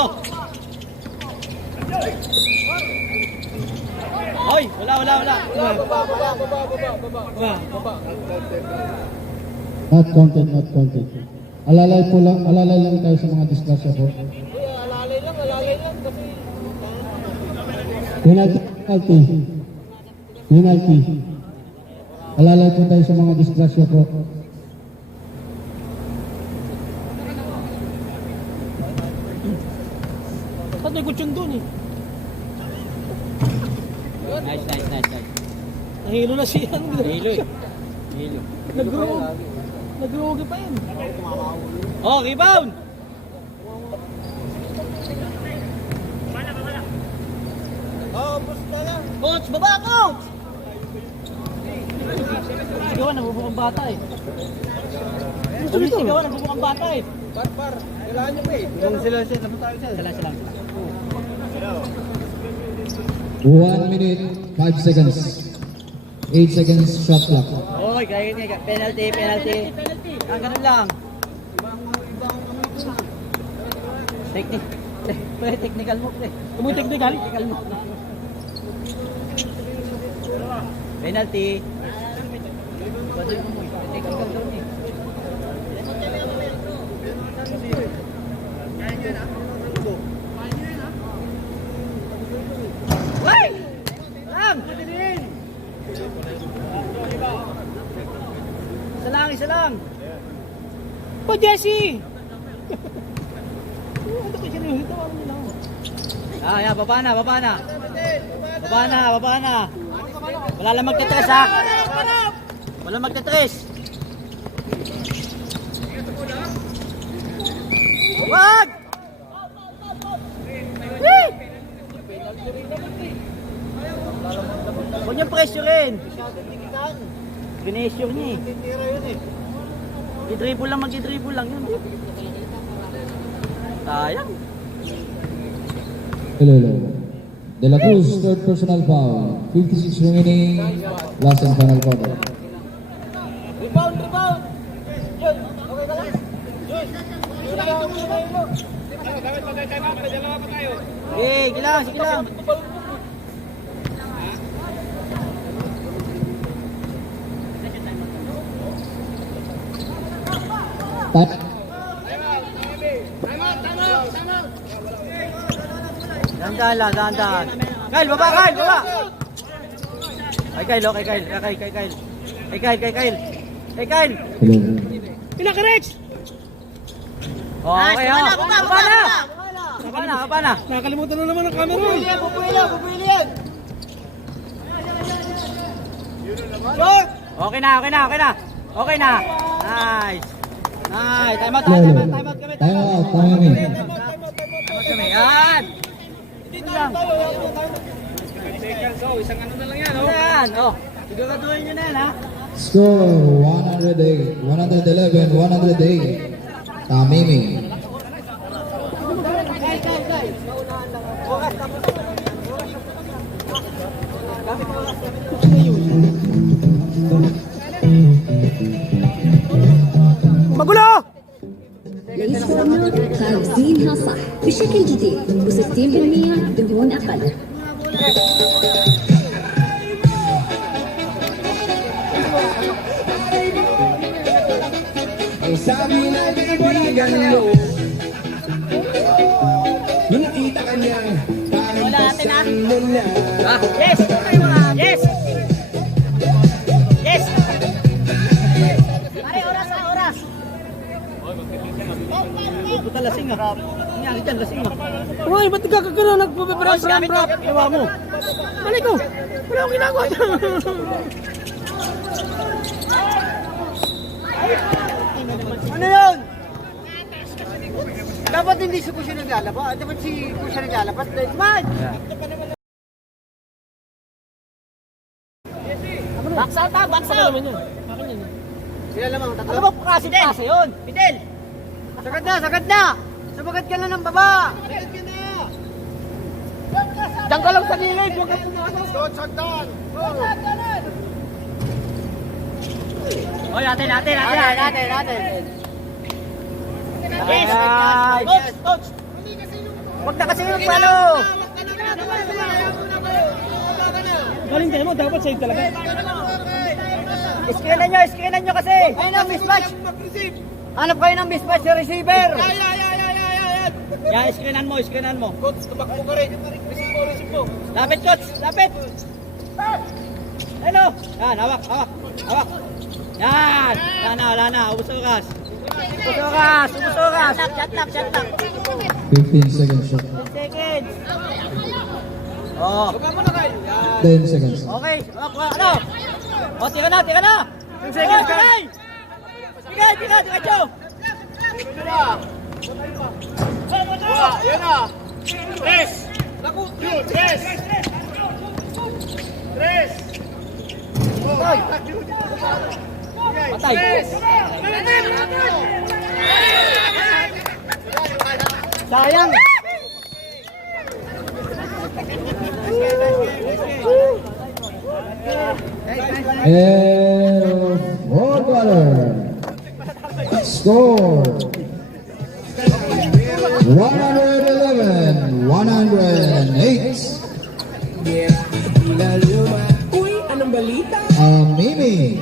Hoy, wala. Baba. Not counted, not counted. Alalay lang tayo sa mga disgrasya po. Alalay lang kasi Penalty. Penalty. Alalay po tayo sa mga disgrasya po. Ba't may kutsyon doon eh? Nice. Nahilo na siya. Hilo eh. Hilo. Nag-rugi pa yan. Oh, rebound! Coach, baba, coach! Sigawan, nabubukang bata eh. Sigawan, nabubukang bata eh. kailangan nyo pa eh. Sila. 1 minute, 5 seconds. 8 seconds shot clock. Oy, kaya penalty. Ang ganun lang. Technical move eh. Technical? Technical move. Penalty. Technical daw eh. Wait! Lang! Isa lang. Oh, Jesse! Ano ko siya nila? Tawaran nila ako. Yan, baba na. Wala lang magte-tres ha. Wala magte-tres. Wag! Huwag niyang pressurein. Pressure niya eh. I-dribble lang yun. Sayang. Hello. De La Cruz, third personal foul. 56 remaining. Last and final quarter. Rebound! Yun, okay ka lang? Sige lang. Tap. Dahan. Kyle, baba. Kay Kyle. Hello. Pinaka-Rex! Okay, Baba na. Nakakalimutan na naman ang camera. Pupuili yan! Okay na. Nice. Time out kami. Time out, timing. Yan. Yan. Oh. Siguraduhin nyo na yan, ha? Score 108, 111, 108. Tamimi. Magulo! الإسفورنا خابزينها صح بشكل جديد و60% دهون أقل. Ang sabi na kaibigan mo, yung nakita ka niya, parang pasan mo na. Yes. Pare, oras. Puta lasing ah. Nangyari dyan, lasing ah. Uy, ba't nagkakagano? Nagpapaparasa ng Gamit bro. mo. Ewa mo. Balik ko. Wala akong ginagawa dyan. Ano yun? Dapat hindi si Kusya naglalabas. Dapat si Kusya naglalabas. Man! Box out. Ano naman yun? Akin yun. Sila lamang, tatlo. Ano ba klase yun? Fidel! Sagad na! Sumagat ka na ng baba! Diyan ka lang sa gilid! Huwag ka tumakas! Doon, sagdan! Oy, natin. Yes! Coach! Huwag na kasi yung palo! Galing tayo mo, dapat save talaga. Screenan nyo kasi. Ayun ang mismatch. Hanap kayo ng mismatch sa receiver. Yan, screenan mo. Coach, tumakbo ka rin. Receive mo. Lapit, coach, lapit. Ano? Yan, hawak. Yan. Wala na. Ubus oras. Shut up. 15 seconds shot. 10 seconds. Oh. Huwag mo na kayo. Yan. 10 seconds. Okay. Ano? O, tira na. 10 seconds. Sige, diretso. Yan na. Tres. Naku. Tres. Patay. Sayang. And fourth quarter. Score 111, 108. Uy, anong balita? Mimi